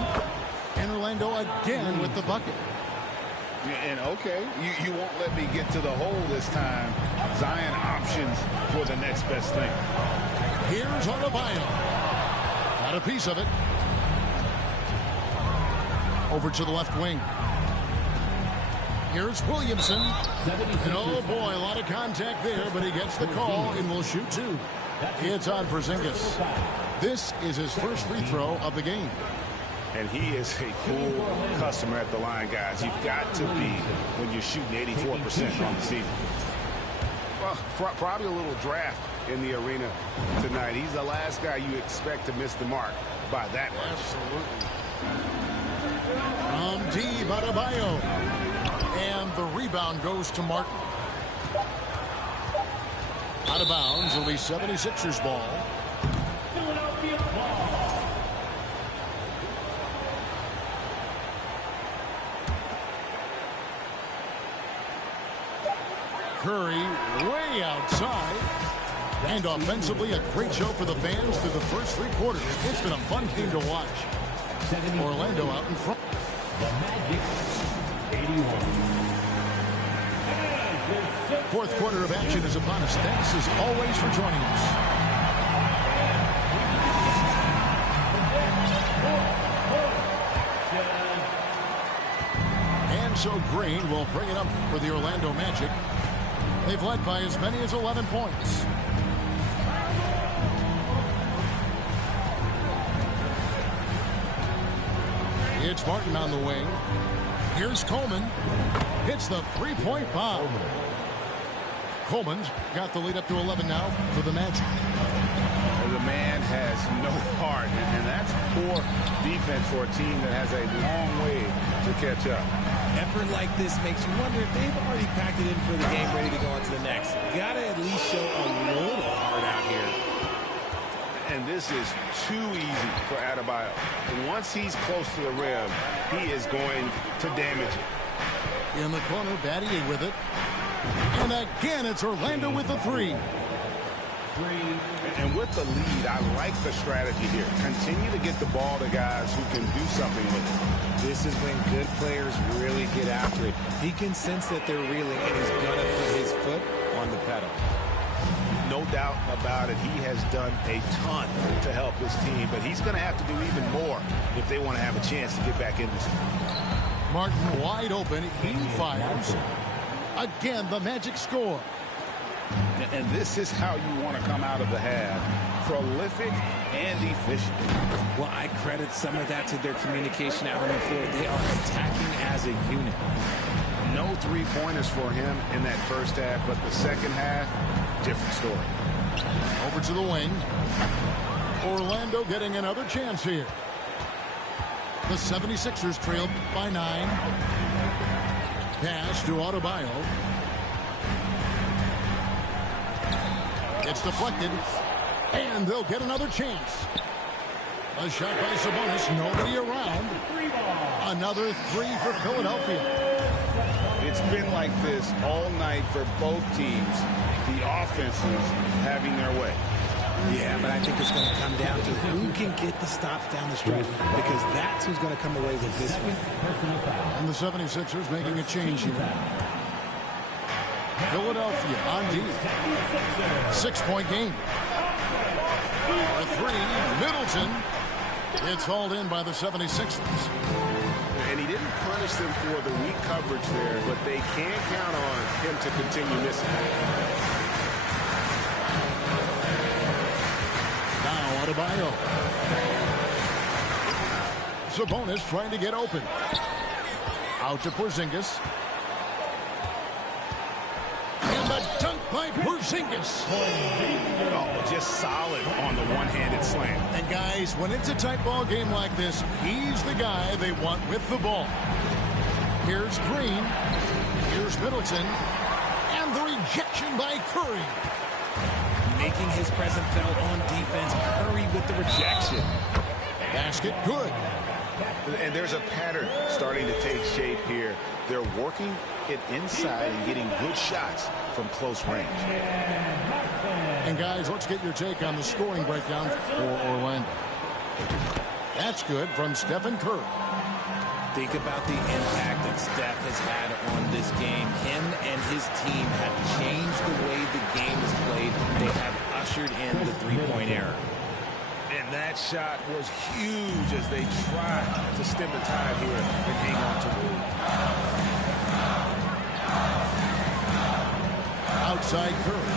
And Orlando again with the bucket. And okay, you won't let me get to the hole this time. Zion options for the next best thing. Here's Adebayo. Got a piece of it. Over to the left wing. Here's Williamson. And oh boy, a lot of contact there, but he gets the call and will shoot 2. It's on Porzingis. This is his first free throw of the game. And he is a cool customer at the line, guys. You've got to be when you're shooting 84% on the season. Well, probably a little draft in the arena tonight. He's the last guy you expect to miss the mark by that much. Absolutely. From deep, Adebayo. And the rebound goes to Martin. Out of bounds, it'll be 76ers ball. Philadelphia ball. Curry way outside. And offensively, a great show for the fans through the first 3 quarters. It's been a fun game to watch. Orlando out in front. The Magic, 81. Fourth quarter of action is upon us. Thanks as always for joining us. And so Green will bring it up for the Orlando Magic. They've led by as many as 11 points. It's Martin on the wing. Here's Coleman. Hits the three-point bomb. Coleman's got the lead up to 11 now for the Magic. The man has no heart, and that's poor defense for a team that has a long way to catch up. Effort like this makes you wonder if they've already packed it in for the game, ready to go on to the next. Gotta at least show a little heart out here. And this is too easy for Adebayo. Once he's close to the rim, he is going to damage it. In the corner, Battier with it. And again, it's Orlando with the three. And with the lead, I like the strategy here. Continue to get the ball to guys who can do something with it. This is when good players really get after it. He can sense that they're reeling, and he's going to put his foot on the pedal. No doubt about it. He has done a ton to help his team, but he's going to have to do even more if they want to have a chance to get back in this game. Martin wide open. He fires. Again, the Magic score. And this is how you want to come out of the half. Prolific and efficient. Well, I credit some of that to their communication out on the floor. They are attacking as a unit. No three-pointers for him in that first half, but the second half, different story. Over to the wing. Orlando getting another chance here. The 76ers trail by 9. Pass to Adebayo. It's deflected, and they'll get another chance. A shot by Sabonis, nobody around. Another three for Philadelphia. It's been like this all night for both teams. The offenses having their way. Yeah, but I think it's going to come down to who can get the stops down the stretch, because that's who's going to come away with this one. And the 76ers making a change here. Philadelphia on D. 6-point game. A three, Middleton. It's hauled in by the 76ers. And he didn't punish them for the weak coverage there, but they can't count on him to continue missing. Now Adebayo. Sabonis trying to get open. Out to Porzingis. And the dunk by Porzingis. Oh, just solid on the one-handed slam. And guys, when it's a tight ball game like this, he's the guy they want with the ball. Here's Green. Here's Middleton. And the rejection by Curry. Making his presence felt on defense. Curry with the rejection. Basket good. And there's a pattern starting to take shape here. They're working it inside and getting good shots from close range. And guys, let's get your take on the scoring breakdown for Orlando. That's good from Stephen Curry. Think about the impact that Steph has had on this game. Him and his team have changed the way the game is played. They have ushered in the three-point era. And that shot was huge as they tried to stem the tide here and hang on to the lead. Outside Curry.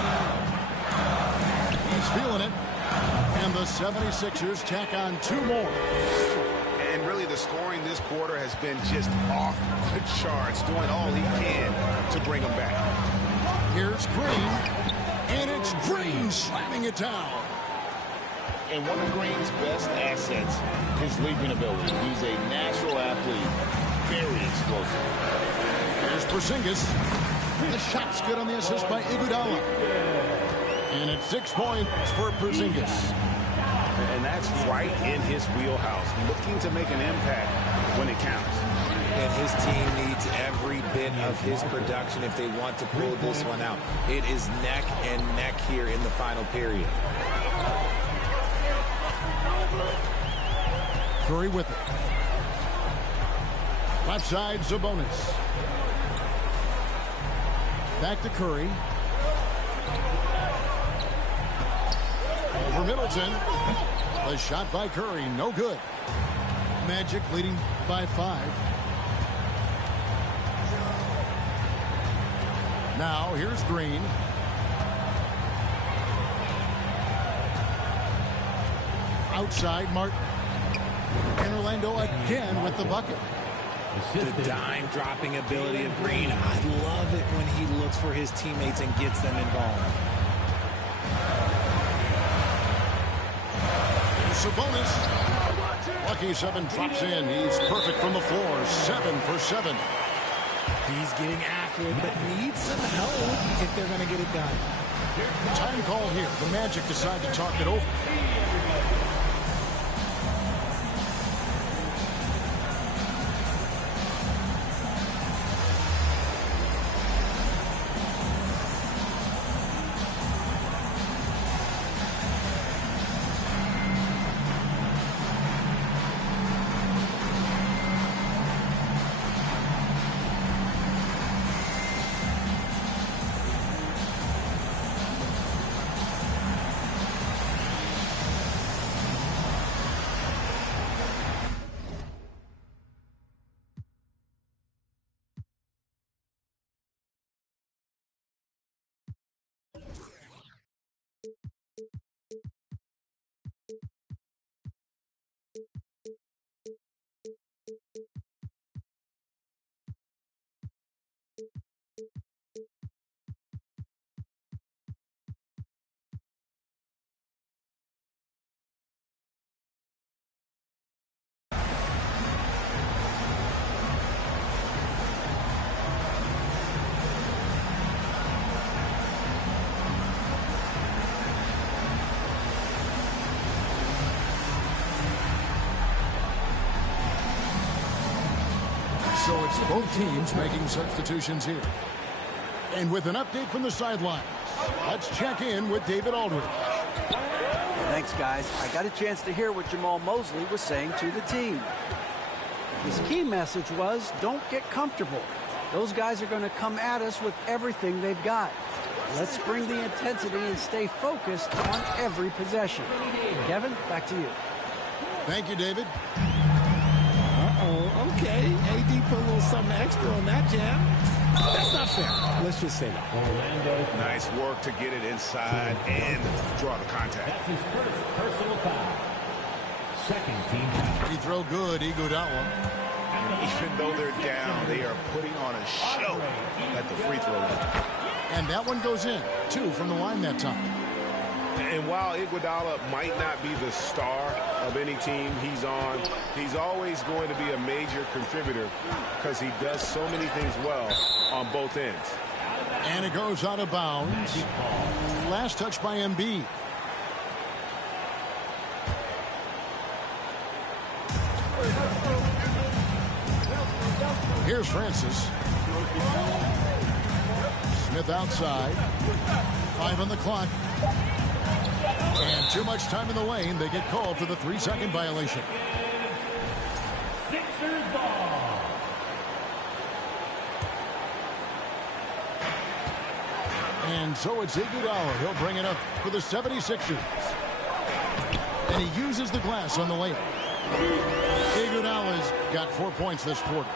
He's feeling it. And the 76ers tack on 2 more. And really the scoring this quarter has been just off the charts, doing all he can to bring them back. Here's Green. And it's Green slamming it down. And one of Green's best assets, his leaping ability. He's a natural athlete, very explosive. Here's Porzingis. The shot's good on the assist by Iguodala. And it's 6 points for Porzingis. And that's right in his wheelhouse, looking to make an impact when it counts. And his team needs every bit of his production if they want to pull this one out. It is neck and neck here in the final period. Curry with it. Left side, Sabonis. Back to Curry. Over Middleton. A shot by Curry, no good. Magic leading by 5. Now here's Green. Outside Martin. And Orlando again with the bucket. The dime dropping ability of Green. I love it when he looks for his teammates and gets them involved. Sabonis. Lucky 7 drops in. He's perfect from the floor. 7 for 7. He's getting after it, but needs some help if they're going to get it done. Time call here. The Magic decide to talk it over. So it's both teams making substitutions here. And with an update from the sidelines, let's check in with David Aldridge. Thanks, guys. I got a chance to hear what Jamal Mosley was saying to the team. His key message was, don't get comfortable. Those guys are going to come at us with everything they've got. Let's bring the intensity and stay focused on every possession. Kevin, back to you. Thank you, David. Okay. AD put a little something extra on that jam. That's not fair. Let's just say that. Nice work to get it inside and draw the contact. That's his first personal foul. Second team foul. Free throw good, Iguodala. And even though they're down, they are putting on a show at the free throw line. And that one goes in. 2 from the line that time. And while Iguodala might not be the star of any team he's on, he's always going to be a major contributor because he does so many things well on both ends. And it goes out of bounds. Last touch by Embiid. Here's Francis. Smith outside. 5 on the clock. And too much time in the lane. They get called for the 3-second violation. Sixers ball. And so it's Iguodala. He'll bring it up for the 76ers. And he uses the glass on the layup. Iguodala's got 4 points this quarter.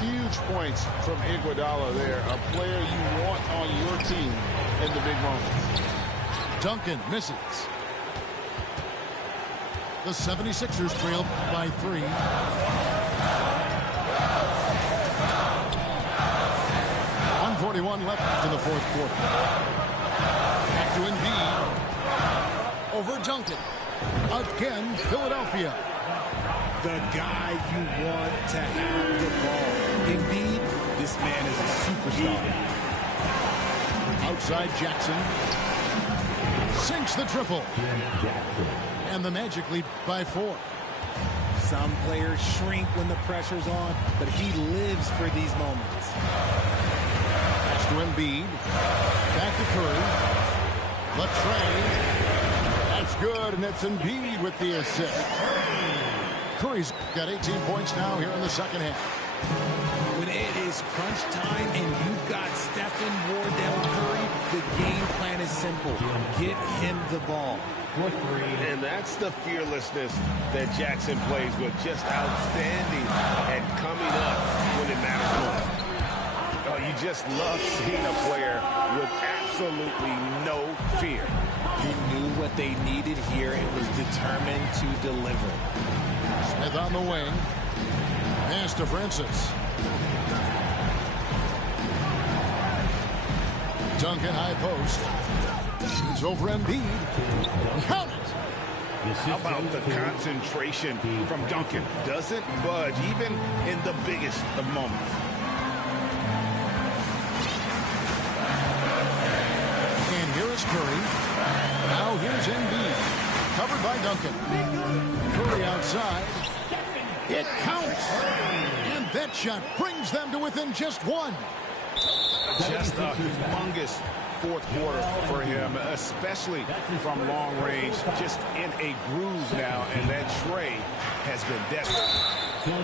Huge points from Iguodala there, a player you want on your team in the big moments. Duncan misses. The 76ers trail by 3. 141 left in the fourth quarter. Back to Embiid. Over Duncan. Again, Philadelphia. The guy you want to have the ball. Embiid, this man is a superstar. Outside Jackson. Sinks the triple. And the Magic lead by 4. Some players shrink when the pressure's on, but he lives for these moments. Pass to Embiid. Back to Curry. The train. That's good, and it's Embiid with the assist. Curry's got 18 points now here in the second half. When it is crunch time, and you've got Stephen Wardell Curry. The game plan is simple. Get him the ball. And that's the fearlessness that Jackson plays with. Just outstanding at coming up when it matters most. Oh, you just love seeing a player with absolutely no fear. He knew what they needed here and was determined to deliver. Smith on the wing. Pass to Francis. Duncan high post. Shoots over Embiid. Count it. How about the concentration from Duncan? Doesn't budge even in the biggest of moments. And here is Curry. Now here's Embiid. Covered by Duncan. Curry outside. It counts. And that shot brings them to within just one. Just a humongous fourth quarter for him, especially from long range. Just in a groove now, and that tray has been deadly.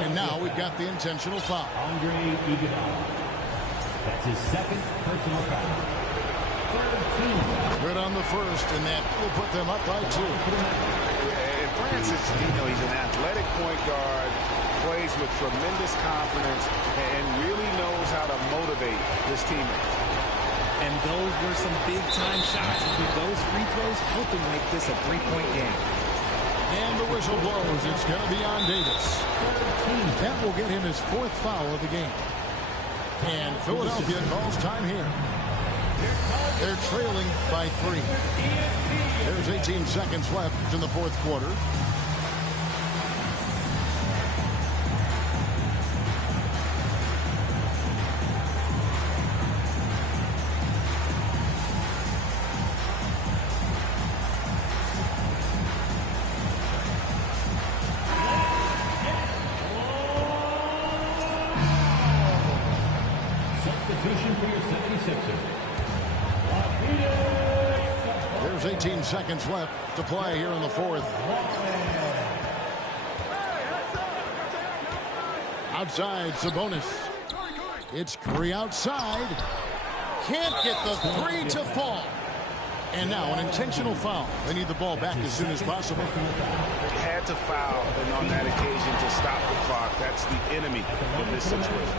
And now we've got the intentional foul. Andre Iguodala. That's his second personal foul. Good on the first, and that will put them up by 2. And Francis, he's an athletic point guard, plays with tremendous confidence, and really knows how to motivate his teammates. And those were some big-time shots. Those free throws helping make this a three-point game. And the whistle blows. It's going to be on Davis. That will get him his 4th foul of the game. And Philadelphia calls time here. They're trailing by 3. There's 18 seconds left in the 4th quarter. Substitution for your 76ers. 18 seconds left to play here in the 4th. Outside, Sabonis. It's Curry outside. Can't get the 3 to fall. And now an intentional foul. They need the ball back as soon as possible. They had to foul, and on that occasion to stop the clock. That's the enemy in this situation.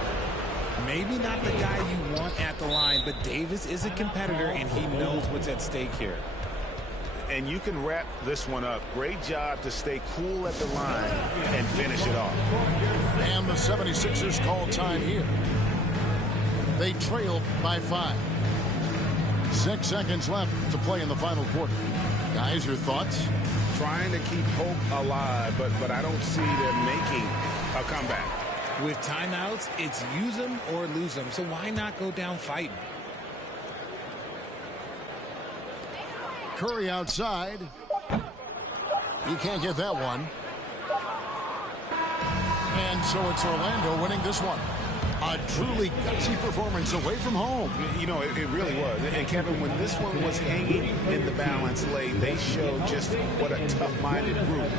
Maybe not the guy you want at the line, but Davis is a competitor, and he knows what's at stake here. And you can wrap this one up. Great job to stay cool at the line and finish it off. And the 76ers call time here. They trail by 5. 6 seconds left to play in the final quarter. Guys, your thoughts? Trying to keep hope alive, but I don't see them making a comeback. With timeouts, it's use them or lose them. So why not go down fighting? Curry outside. He can't get that one. And so it's Orlando winning this one. A truly gutsy performance away from home. It really was. And Kevin, when this one was hanging in the balance lane, they showed just what a tough-minded group